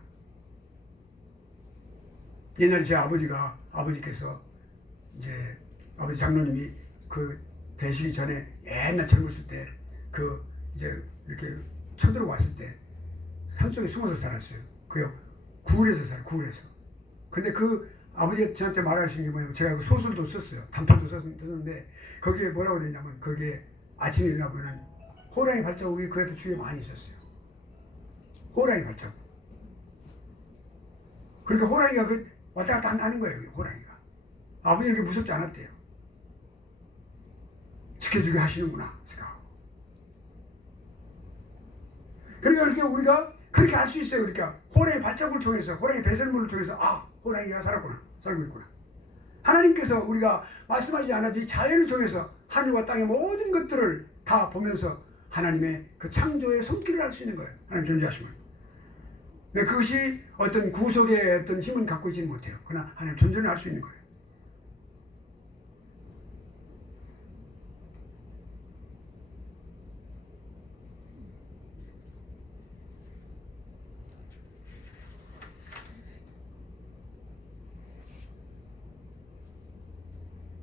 옛날에 제 아버지께서 이제 아버지 장로님이 그 되시기 전에 옛날 젊었을 때 이제 이렇게 쳐들어왔을 때 산속에 숨어서 살았어요. 구울에서 살아요. 구울에서. 근데 그 아버지가 저한테 말하시는 게 뭐냐면, 제가 그 소설도 썼어요. 단편도 썼는데 거기에 뭐라고 되냐면, 거기에 아침에 일어나보면 호랑이 발자국이 그 옆에 주위에 많이 있었어요. 호랑이 발자국. 그러니까 호랑이가 왔다 갔다 하는 거예요. 호랑이가. 아버지는 그렇게 무섭지 않았대요. 지켜주게 하시는구나 생각하고. 그러니까 이렇게 우리가 그렇게 알 수 있어요. 그러니까 호랑이 발자국을 통해서, 호랑이 배설물을 통해서, 아, 호랑이가 살고 있구나. 하나님께서 우리가 말씀하지 않아도 이 자연을 통해서 하늘과 땅의 모든 것들을 다 보면서 하나님의 그 창조의 손길을 알 수 있는 거예요. 하나님 존재하심을. 근데 그것이 어떤 구속의 어떤 힘은 갖고 있지는 못해요. 그러나 하나님 존재를 알 수 있는 거예요.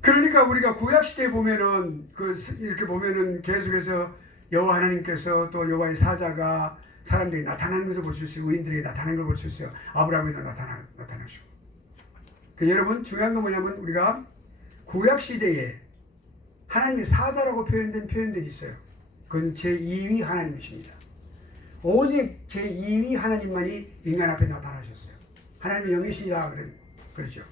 그러니까 우리가 구약시대에 보면은 이렇게 보면은 계속해서 여호와 하나님께서 또 여호와의 사자가 사람들이 나타나는 것을 볼 수 있어요. 의인들이 나타나는 걸 볼 수 있어요. 아브라함에도 나타나시고. 여러분, 중요한 건 뭐냐면, 우리가 구약시대에 하나님의 사자라고 표현된 표현들이 있어요. 그건 제2위 하나님이십니다. 오직 제2위 하나님만이 인간 앞에 나타나셨어요. 하나님의 영이시라 그러죠.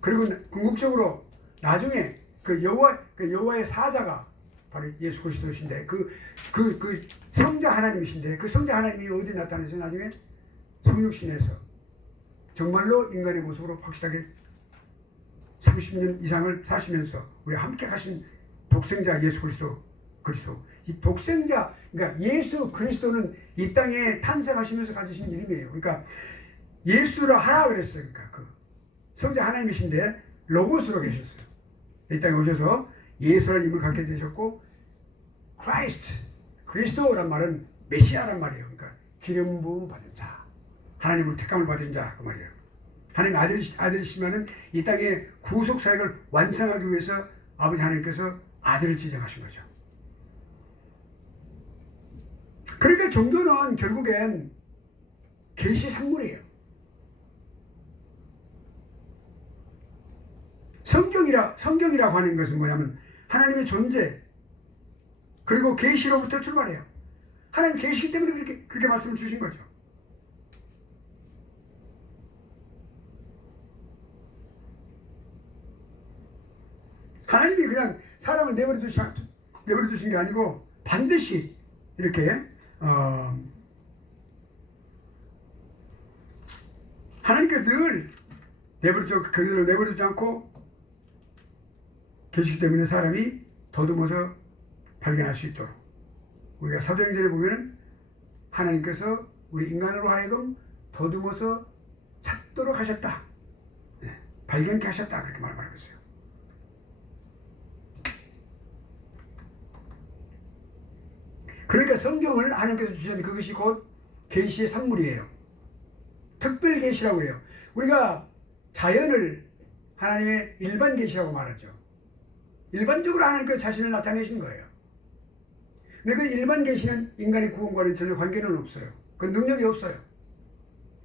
그리고 궁극적으로 나중에 여호와의 사자가 바로 예수 그리스도이신데, 그 성자 하나님이신데, 그 성자 하나님이 어디 나타나서 나중에 성육신에서 정말로 인간의 모습으로 확실하게 30년 이상을 사시면서 우리 함께 가신 독생자 예수 그리스도. 이 독생자, 그러니까 예수 그리스도는 이 땅에 탄생하시면서 가지신 이름이에요. 그러니까 예수라 하라 그랬어요. 그러니까 그 성자 하나님이신데 로고스로 계셨어요. 이 땅에 오셔서 예수라는 이름을 갖게 되셨고, 그리스도란 말은 메시아란 말이에요. 그러니까 기름 부음 받은 자, 하나님을 택함을 받은 자, 그 말이에요. 하나님 아들이시면은 이 땅의 구속 사역을 완성하기 위해서 아버지 하나님께서 아들을 지정하신 거죠. 그러니까 종교는 결국엔 계시 산물이에요. 성경이라고 하는 것은 뭐냐면 하나님의 존재 그리고 계시로부터 출발해요. 하나님 계시기 때문에 그렇게 말씀을 주신 거죠. 하나님이 그냥 사람을 내버려 두신 게 아니고 반드시 이렇게 하나님께서 늘 그들을 내버려 두지 않고 계시기 때문에 사람이 더듬어서 발견할 수 있도록 우리가 사도행전에 보면은 하나님께서 우리 인간으로 하여금 더듬어서 찾도록 하셨다. 네, 발견케 하셨다. 그렇게 말하고 있어요. 그러니까 성경을 하나님께서 주신 그것이 곧 계시의 산물이에요. 특별 계시라고 해요. 우리가 자연을 하나님의 일반 계시라고 말하죠. 일반적으로 하나님께서 자신을 나타내신 거예요. 근데 그 일반 계시는 인간의 구원과는 전혀 관계는 없어요. 그 능력이 없어요.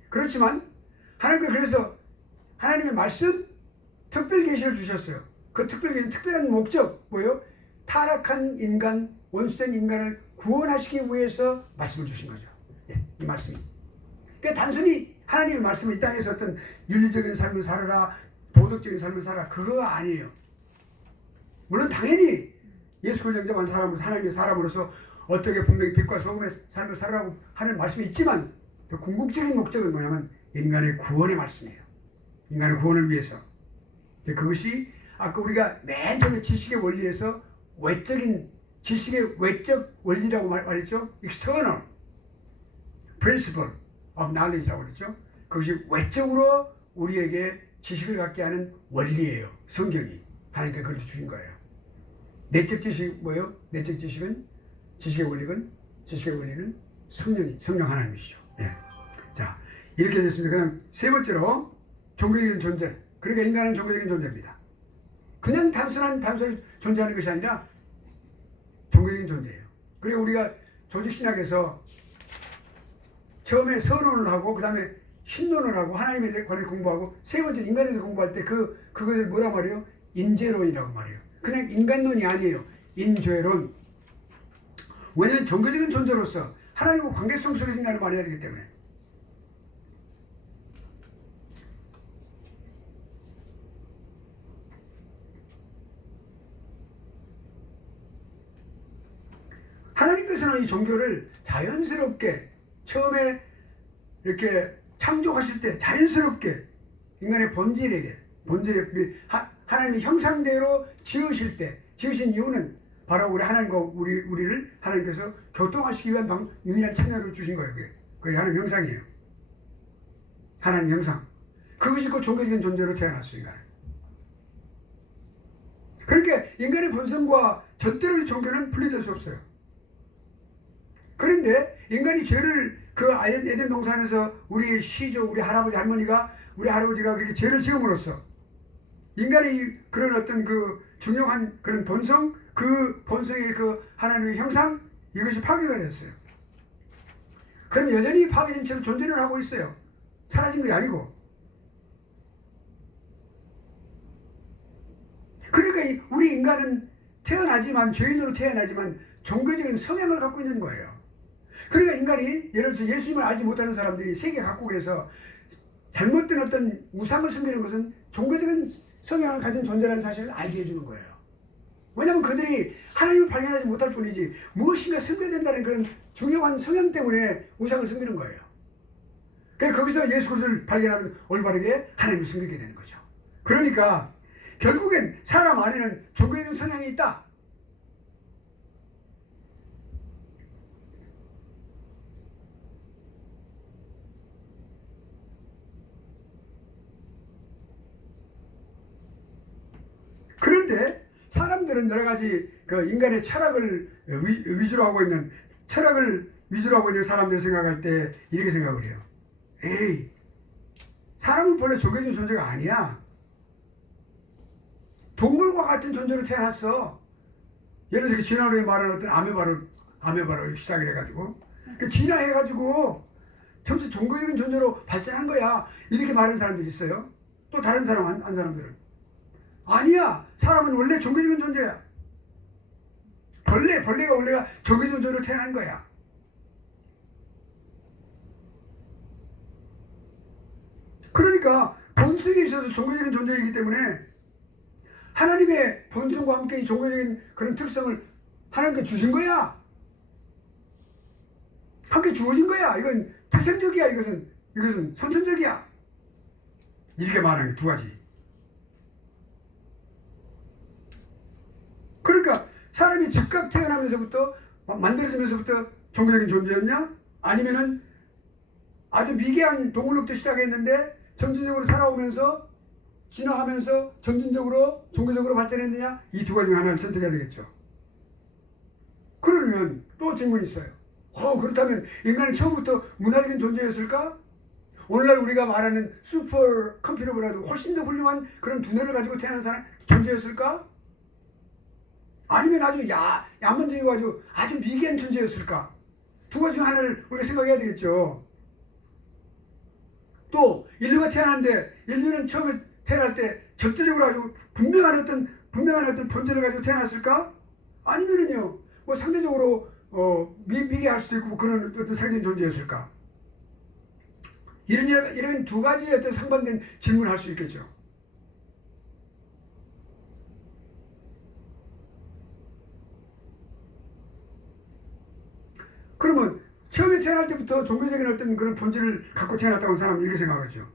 그렇지만 하나님께서 그래서 하나님의 말씀 특별 계시를 주셨어요. 그 특별 계시는 특별한 목적 뭐예요? 타락한 인간, 원수된 인간을 구원하시기 위해서 말씀을 주신 거죠. 네, 이 말씀이. 그러니까 단순히 하나님의 말씀을 이 땅에서 어떤 윤리적인 삶을 살아라, 도덕적인 삶을 살아라, 그거 아니에요. 물론 당연히 예수를 영접한 사람으로서 하나님의 사람으로서 어떻게 분명히 빛과 소금의 삶을 살아라고 하는 말씀이 있지만 더 궁극적인 목적은 뭐냐면 인간의 구원의 말씀이에요. 인간의 구원을 위해서. 그것이 아까 우리가 맨 처음에 지식의 원리에서 지식의 외적 원리라고 말했죠. external principle of knowledge라고 그랬죠. 그것이 외적으로 우리에게 지식을 갖게 하는 원리예요. 성경이 하나님께 그걸 주신 거예요. 내적 지식이 뭐예요? 내적 지식은 지식의 원리는 성령 하나님이시죠. 예. 자, 이렇게 됐습니다. 그다음 세 번째로 종교적인 존재. 그러니까 인간은 종교적인 존재입니다. 그냥 단순히 존재하는 것이 아니라 종교적인 존재예요. 그리고 우리가 조직신학에서 처음에 서론을 하고 그 다음에 신론을 하고 하나님에 관해 공부하고 세 번째 인간에 대해서 공부할 때 그것을 뭐라 말해요? 인재론이라고 말해요. 그냥 인간론이 아니에요. 인죄론. 왜냐하면 종교적인 존재로서 하나님과 관계성 속에서 인간을 말해야 되기 때문에. 하나님께서는 이 종교를 자연스럽게 처음에 이렇게 창조하실 때 자연스럽게 인간의 본질에 하나님의 형상대로 지으신 이유는 바로 우리 하나님과 우리를 하나님께서 교통하시기 위한 유일한 창조를 주신 거예요. 그게 하나님 형상이에요. 하나님 형상. 그것이 그 종교적인 존재로 태어났어요. 인간은. 그러니까 인간의 본성과 절대로 종교는 분리될 수 없어요. 그런데 인간이 죄를 그 에덴 동산에서 우리 시조, 우리 할아버지가 그렇게 죄를 지음으로써 인간의 그런 어떤 그 중요한 그런 본성, 그 본성의 그 하나님의 형상, 이것이 파괴가 됐어요. 그럼 여전히 파괴된 채로 존재를 하고 있어요. 사라진 게 아니고. 그러니까 우리 인간은 죄인으로 태어나지만 종교적인 성향을 갖고 있는 거예요. 그러니까 인간이 예를 들어서 예수님을 알지 못하는 사람들이 세계 각국에서 잘못된 어떤 우상을 섬기는 것은 종교적인 성향을 가진 존재라는 사실을 알게 해주는 거예요. 왜냐하면 그들이 하나님을 발견하지 못할 뿐이지 무엇인가 섬겨야 된다는 그런 중요한 성향 때문에 우상을 섬기는 거예요. 그러니까 거기서 예수 그리스도를 발견하면 올바르게 하나님을 섬기게 되는 거죠. 그러니까 결국엔 사람 안에는 종교적인 성향이 있다. 그런데 사람들은 여러 가지 그 인간의 철학을 위주로 하고 있는 사람들 생각할 때 이렇게 생각을 해요. 에이, 사람은 본래 종교적인 존재가 아니야. 동물과 같은 존재로 태어났어. 예를 들어서 진화론에 말하는 어떤 아메바로 시작을 해가지고 진화해가지고 점차 종교적인 존재로 발전한 거야. 이렇게 말하는 사람들이 있어요. 또 다른 사람들은 아니야. 사람은 원래 종교적인 존재야. 벌레가 원래가 종교적인 존재로 태어난 거야. 그러니까 본성에 있어서 종교적인 존재이기 때문에 하나님의 본성과 함께 이 종교적인 그런 특성을 하나님께 주신 거야. 함께 주어진 거야. 이건 태생적이야. 이것은 선천적이야. 이렇게 말하는 두 가지. 그러니까 사람이 즉각 태어나면서부터 만들어지면서부터 종교적인 존재였냐? 아니면은 아주 미개한 동물로부터 시작했는데 점진적으로 살아오면서 진화하면서 점진적으로 종교적으로 발전했느냐? 이 두 가지 중 하나를 선택해야 되겠죠. 그러면 또 질문이 있어요. 그렇다면 인간은 처음부터 문화적인 존재였을까? 오늘날 우리가 말하는 슈퍼 컴퓨터보다도 훨씬 더 훌륭한 그런 두뇌를 가지고 태어난 사람 존재였을까? 아니면 아주 야만적이고 아주 미개한 존재였을까? 두 가지 중 하나를 우리가 생각해야 되겠죠. 또 인류가 태어났는데 인류는 처음에 태어날 때 절대적으로 아주 분명한 어떤 본질을 가지고 태어났을까? 아니면은요 뭐 상대적으로 미개할 수도 있고 뭐 그런 어떤 상대적인 존재였을까? 이런 두 가지의 어떤 상반된 질문을 할 수 있겠죠. 그러면 처음에 태어날 때부터 종교적인 어떤 그런 본질을 갖고 태어났다고 사람은 이렇게 생각하죠.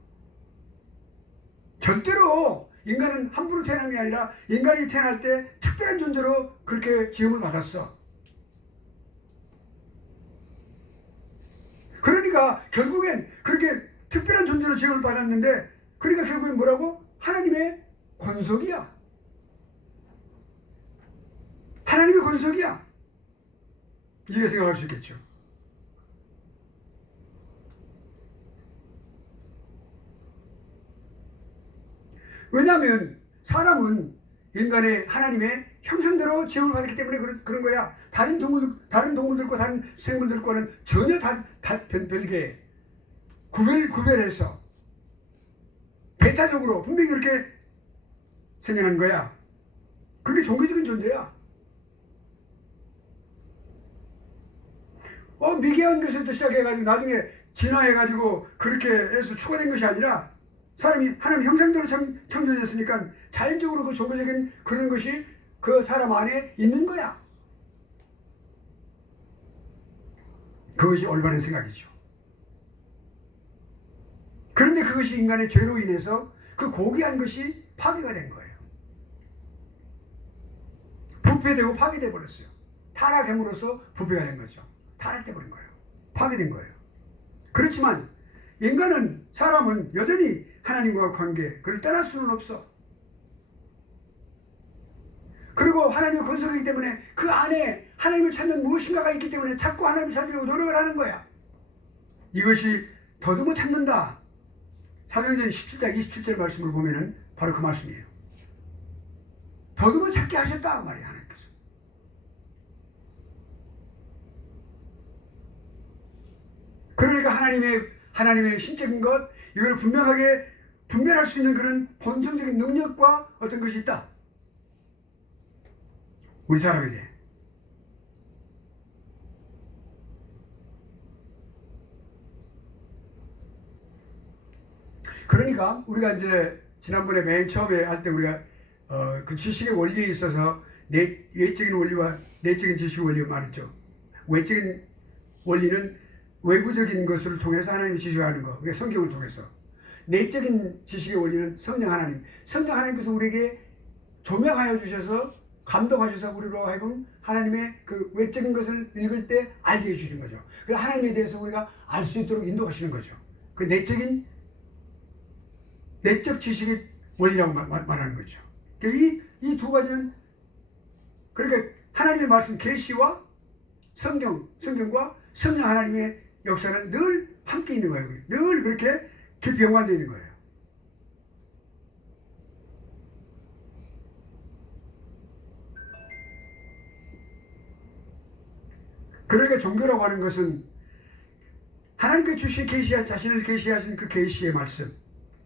절대로 인간은 함부로 태어난 게 아니라 인간이 태어날 때 특별한 존재로 그렇게 지음을 받았어. 그러니까 결국엔 그렇게 특별한 존재로 지음을 받았는데 그러니까 결국엔 뭐라고? 하나님의 권속이야. 하나님의 권속이야. 이렇게 생각할 수 있겠죠. 왜냐하면 사람은 인간의 하나님의 형상대로 지음을 받았기 때문에 그런 거야. 다른 동물들과 다른 생물들과는 전혀 별개 구별해서 배타적으로 분명히 그렇게 생겨난 거야. 그게 종교적인 존재야. 미개한 것부터 시작해가지고 나중에 진화해가지고 그렇게 해서 추가된 것이 아니라 사람이 하나님 형상대로 창조됐으니까 자연적으로 그 종교적인 그런 것이 그 사람 안에 있는 거야. 그것이 올바른 생각이죠. 그런데 그것이 인간의 죄로 인해서 그 고귀한 것이 파괴가 된 거예요. 부패되고 파괴돼 버렸어요. 타락함으로써 부패가 된 거죠. 타락돼 버린 거예요. 파괴된 거예요. 그렇지만 사람은 여전히 하나님과 관계, 그걸 떠날 수는 없어. 그리고 하나님의 권속이기 때문에 그 안에 하나님을 찾는 무엇인가가 있기 때문에 자꾸 하나님을 찾으려고 노력을 하는 거야. 이것이 더듬어 찾는다. 사도행전 17장 27절 말씀을 보면은 바로 그 말씀이에요. 더듬어 찾게 하셨다 그 말이야, 하나님께서. 그러니까 하나님의 신적인 것, 이걸 분명하게 분별할 수 있는 그런 본성적인 능력과 어떤 것이 있다. 우리 사람에게. 그러니까 우리가 이제 지난번에 맨 처음에 할 때 우리가 그 지식의 원리에 있어서 외적인 원리와 내적인 지식의 원리를 말했죠. 외적인 원리는 외부적인 것을 통해서 하나님의 지식을 하는 거, 그게 성경을 통해서. 내적인 지식의 원리는 성령 하나님께서 우리에게 조명하여 주셔서 감동하셔서 우리로 하여금 하나님의 그 외적인 것을 읽을 때 알게 해주시는 거죠. 그래서 하나님에 대해서 우리가 알 수 있도록 인도하시는 거죠. 그 내적 지식의 원리라고 말하는 거죠. 이 두 가지는 그러니까 하나님의 말씀 계시와 성경과 성령 하나님의 역사는 늘 함께 있는 거예요. 늘 그렇게 깊이 연관되어 있는 거예요. 그러니까 종교라고 하는 것은 하나님께 주신 자신을 계시하신 그 계시의 말씀,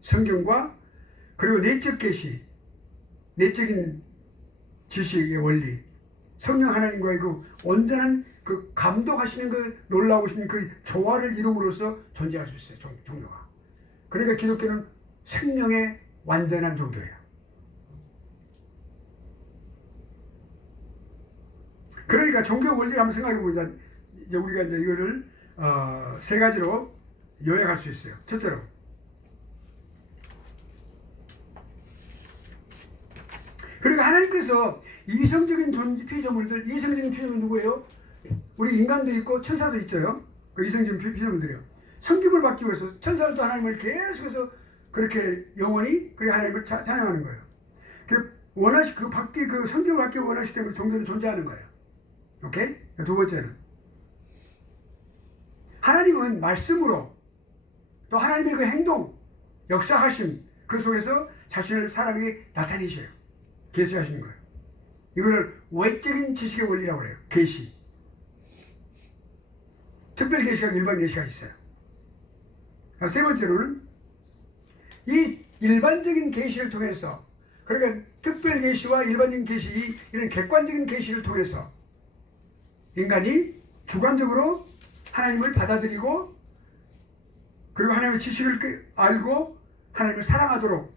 성경과 그리고 내적 계시, 내적인 지식의 원리, 성령 하나님과의 그 온전한 그 감독하시는 그 놀라우신 그 조화를 이룸으로써 존재할 수 있어요. 종교가. 그러니까 기독교는 생명의 완전한 종교예요. 그러니까 종교 원리를 한번 생각해 보자. 이제 우리가 이제 이거를 세 가지로 요약할 수 있어요. 첫째로 그러니까 하나님께서 이성적인 피조물들, 이성적인 피조물 누구예요? 우리 인간도 있고 천사도 있죠. 그 이성적인 피조물들이요. 성김을 받기 위해서 천사들도 하나님을 계속해서 그렇게 영원히 그렇게 하나님을 찬양하는 거예요. 그 성김을 받기 원하시기 때문에 종교는 존재하는 거예요. 오케이? 두 번째는 하나님은 말씀으로 또 하나님의 그 행동, 역사하심 그 속에서 자신을 사람에게 나타내셔요. 계시하시는 거예요. 이거를 외적인 지식의 원리라고 그래요. 계시. 특별 계시가 일반 계시가 있어요. 세 번째로는 이 일반적인 계시를 통해서 그러니까 특별 계시와 일반적인 계시 이런 객관적인 계시를 통해서 인간이 주관적으로 하나님을 받아들이고 그리고 하나님의 지식을 알고 하나님을 사랑하도록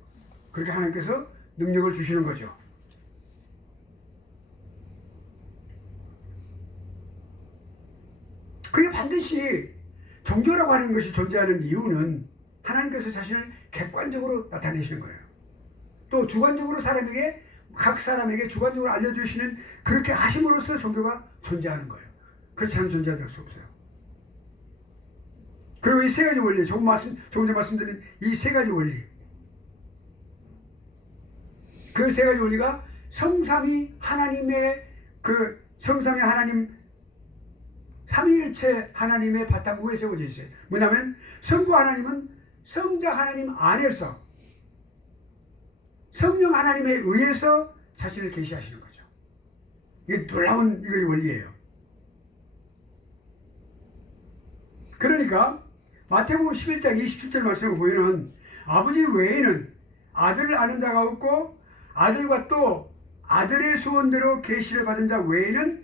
그렇게 하나님께서 능력을 주시는 거죠. 그게 반드시 종교라고 하는 것이 존재하는 이유는 하나님께서 자신을 객관적으로 나타내시는 거예요. 또 주관적으로 각 사람에게 주관적으로 알려주시는 그렇게 하심으로써 종교가 존재하는 거예요. 그렇지 않으면 존재할 수 없어요. 그리고 이 세 가지 원리, 조금 전에 말씀드린 이 세 가지 원리, 그 세 가지 원리가 성삼위 하나님의 삼위일체 하나님의 바탕 위에 세워져 있어요. 뭐냐면 성부 하나님은 성자 하나님 안에서 성령 하나님에 의해서 자신을 계시하시는 거죠. 이게 놀라운 이거의 원리예요. 그러니까 마태복음 11장 27절 말씀을 보면은 아버지 외에는 아들을 아는 자가 없고 아들과 또 아들의 소원대로 계시를 받은 자 외에는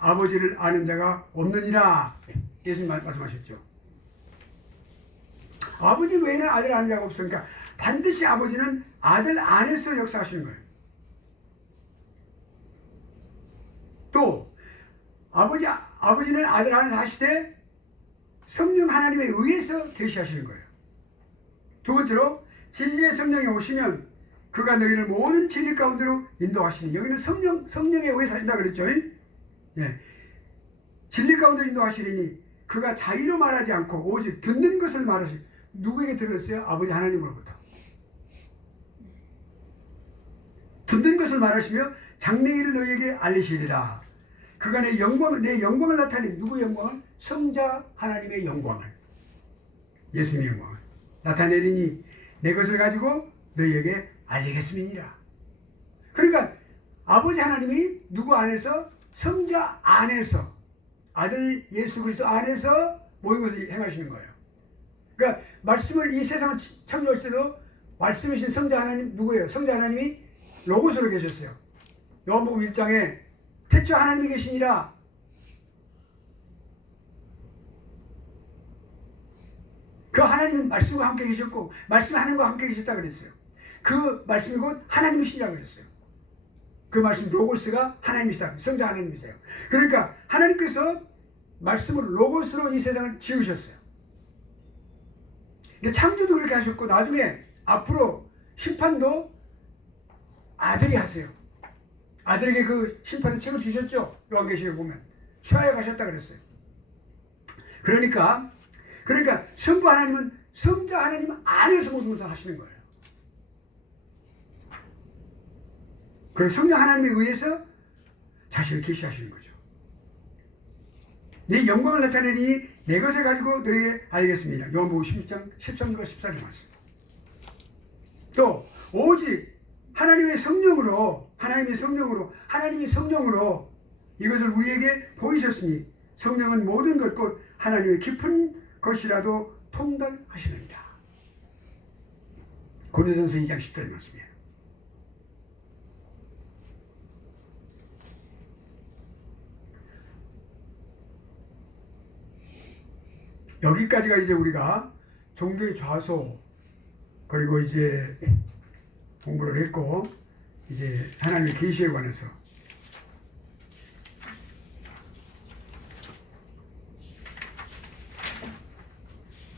아버지를 아는 자가 없느니라. 예수님 말씀하셨죠. 아버지 외에는 아들을 아는 자가 없으니까 반드시 아버지는 아들 안에서 역사하시는 거예요. 또 아버지는 아들 안에서 하시되 성령 하나님에 의해서 계시하시는 거예요. 두 번째로 진리의 성령이 오시면 그가 너희를 모든 진리 가운데로 인도하시니 여기는 성령에 의해서 하신다 그랬죠. 예. 진리 가운데로 인도하시리니 그가 자의로 말하지 않고 오직 듣는 것을 말하시. 누구에게 들었어요? 아버지 하나님으로부터. 듣는 것을 말하시며 장래일을 너희에게 알리시리라. 그가 내 영광을 나타내. 누구의 영광을? 성자 하나님의 영광을, 예수님의 영광을 나타내리니 내 것을 가지고 너희에게 알리겠음이니라. 그러니까 아버지 하나님이 누구 안에서? 성자 안에서, 아들 예수 그리스도 안에서 모든 것을 행하시는 거예요. 그러니까 말씀을 이 세상을 창조할 때도 말씀이신 성자 하나님 누구예요? 성자 하나님이 로고스로 계셨어요. 요한복음 1장에 태초 하나님이 계시니라. 그 하나님은 말씀과 함께 계셨고 말씀 하나님과 함께 계셨다 그랬어요. 그 말씀이 곧 하나님이시라고 그랬어요. 그 말씀 로고스가 하나님이시다. 성자 하나님이세요. 그러니까 하나님께서 말씀을 로고스로 이 세상을 지으셨어요. 창조도 그렇게 하셨고 나중에 앞으로 심판도 아들이 하세요. 아들에게 그 심판의 책을 주셨죠. 요한계시록에 보면 수하에 가셨다 그랬어요. 그러니까 성부 하나님은 성자 하나님 안에서 모든 것을 하시는 거예요. 그리고 성령 하나님에 의해서 자신을 계시하시는 거죠. 네 영광을 나타내니 내 것을 가지고 너희에게 알겠습니다. 요한복음 16장 13절과 14절 말씀. 또 오직 하나님의 성령으로 이것을 우리에게 보이셨으니 성령은 모든 것 곧 하나님의 깊은 것이라도 통달하시느니라. 고린도전서 2장 10절 말씀이에요. 여기까지가 이제 우리가 종교의 좌소 그리고 이제 공부를 했고 이제 하나님의 계시에 관해서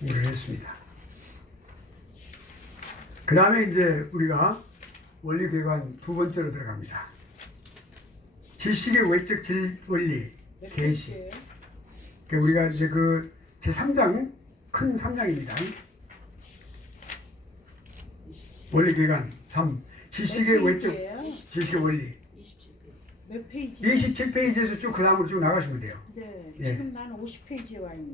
공부를 했습니다. 그 다음에 이제 우리가 원리계관 두 번째로 들어갑니다. 지식의 외적 원리 계시. 우리가 이제 그 제3장 큰 3장입니다. 원리계관 3 지식의 외적 지식의 원리 27페이지. 몇 페이지? 27페이지에서 쭉 그 다음으로 쭉 나가시면 돼요. 네, 예. 지금 난 50페이지에 와 있는.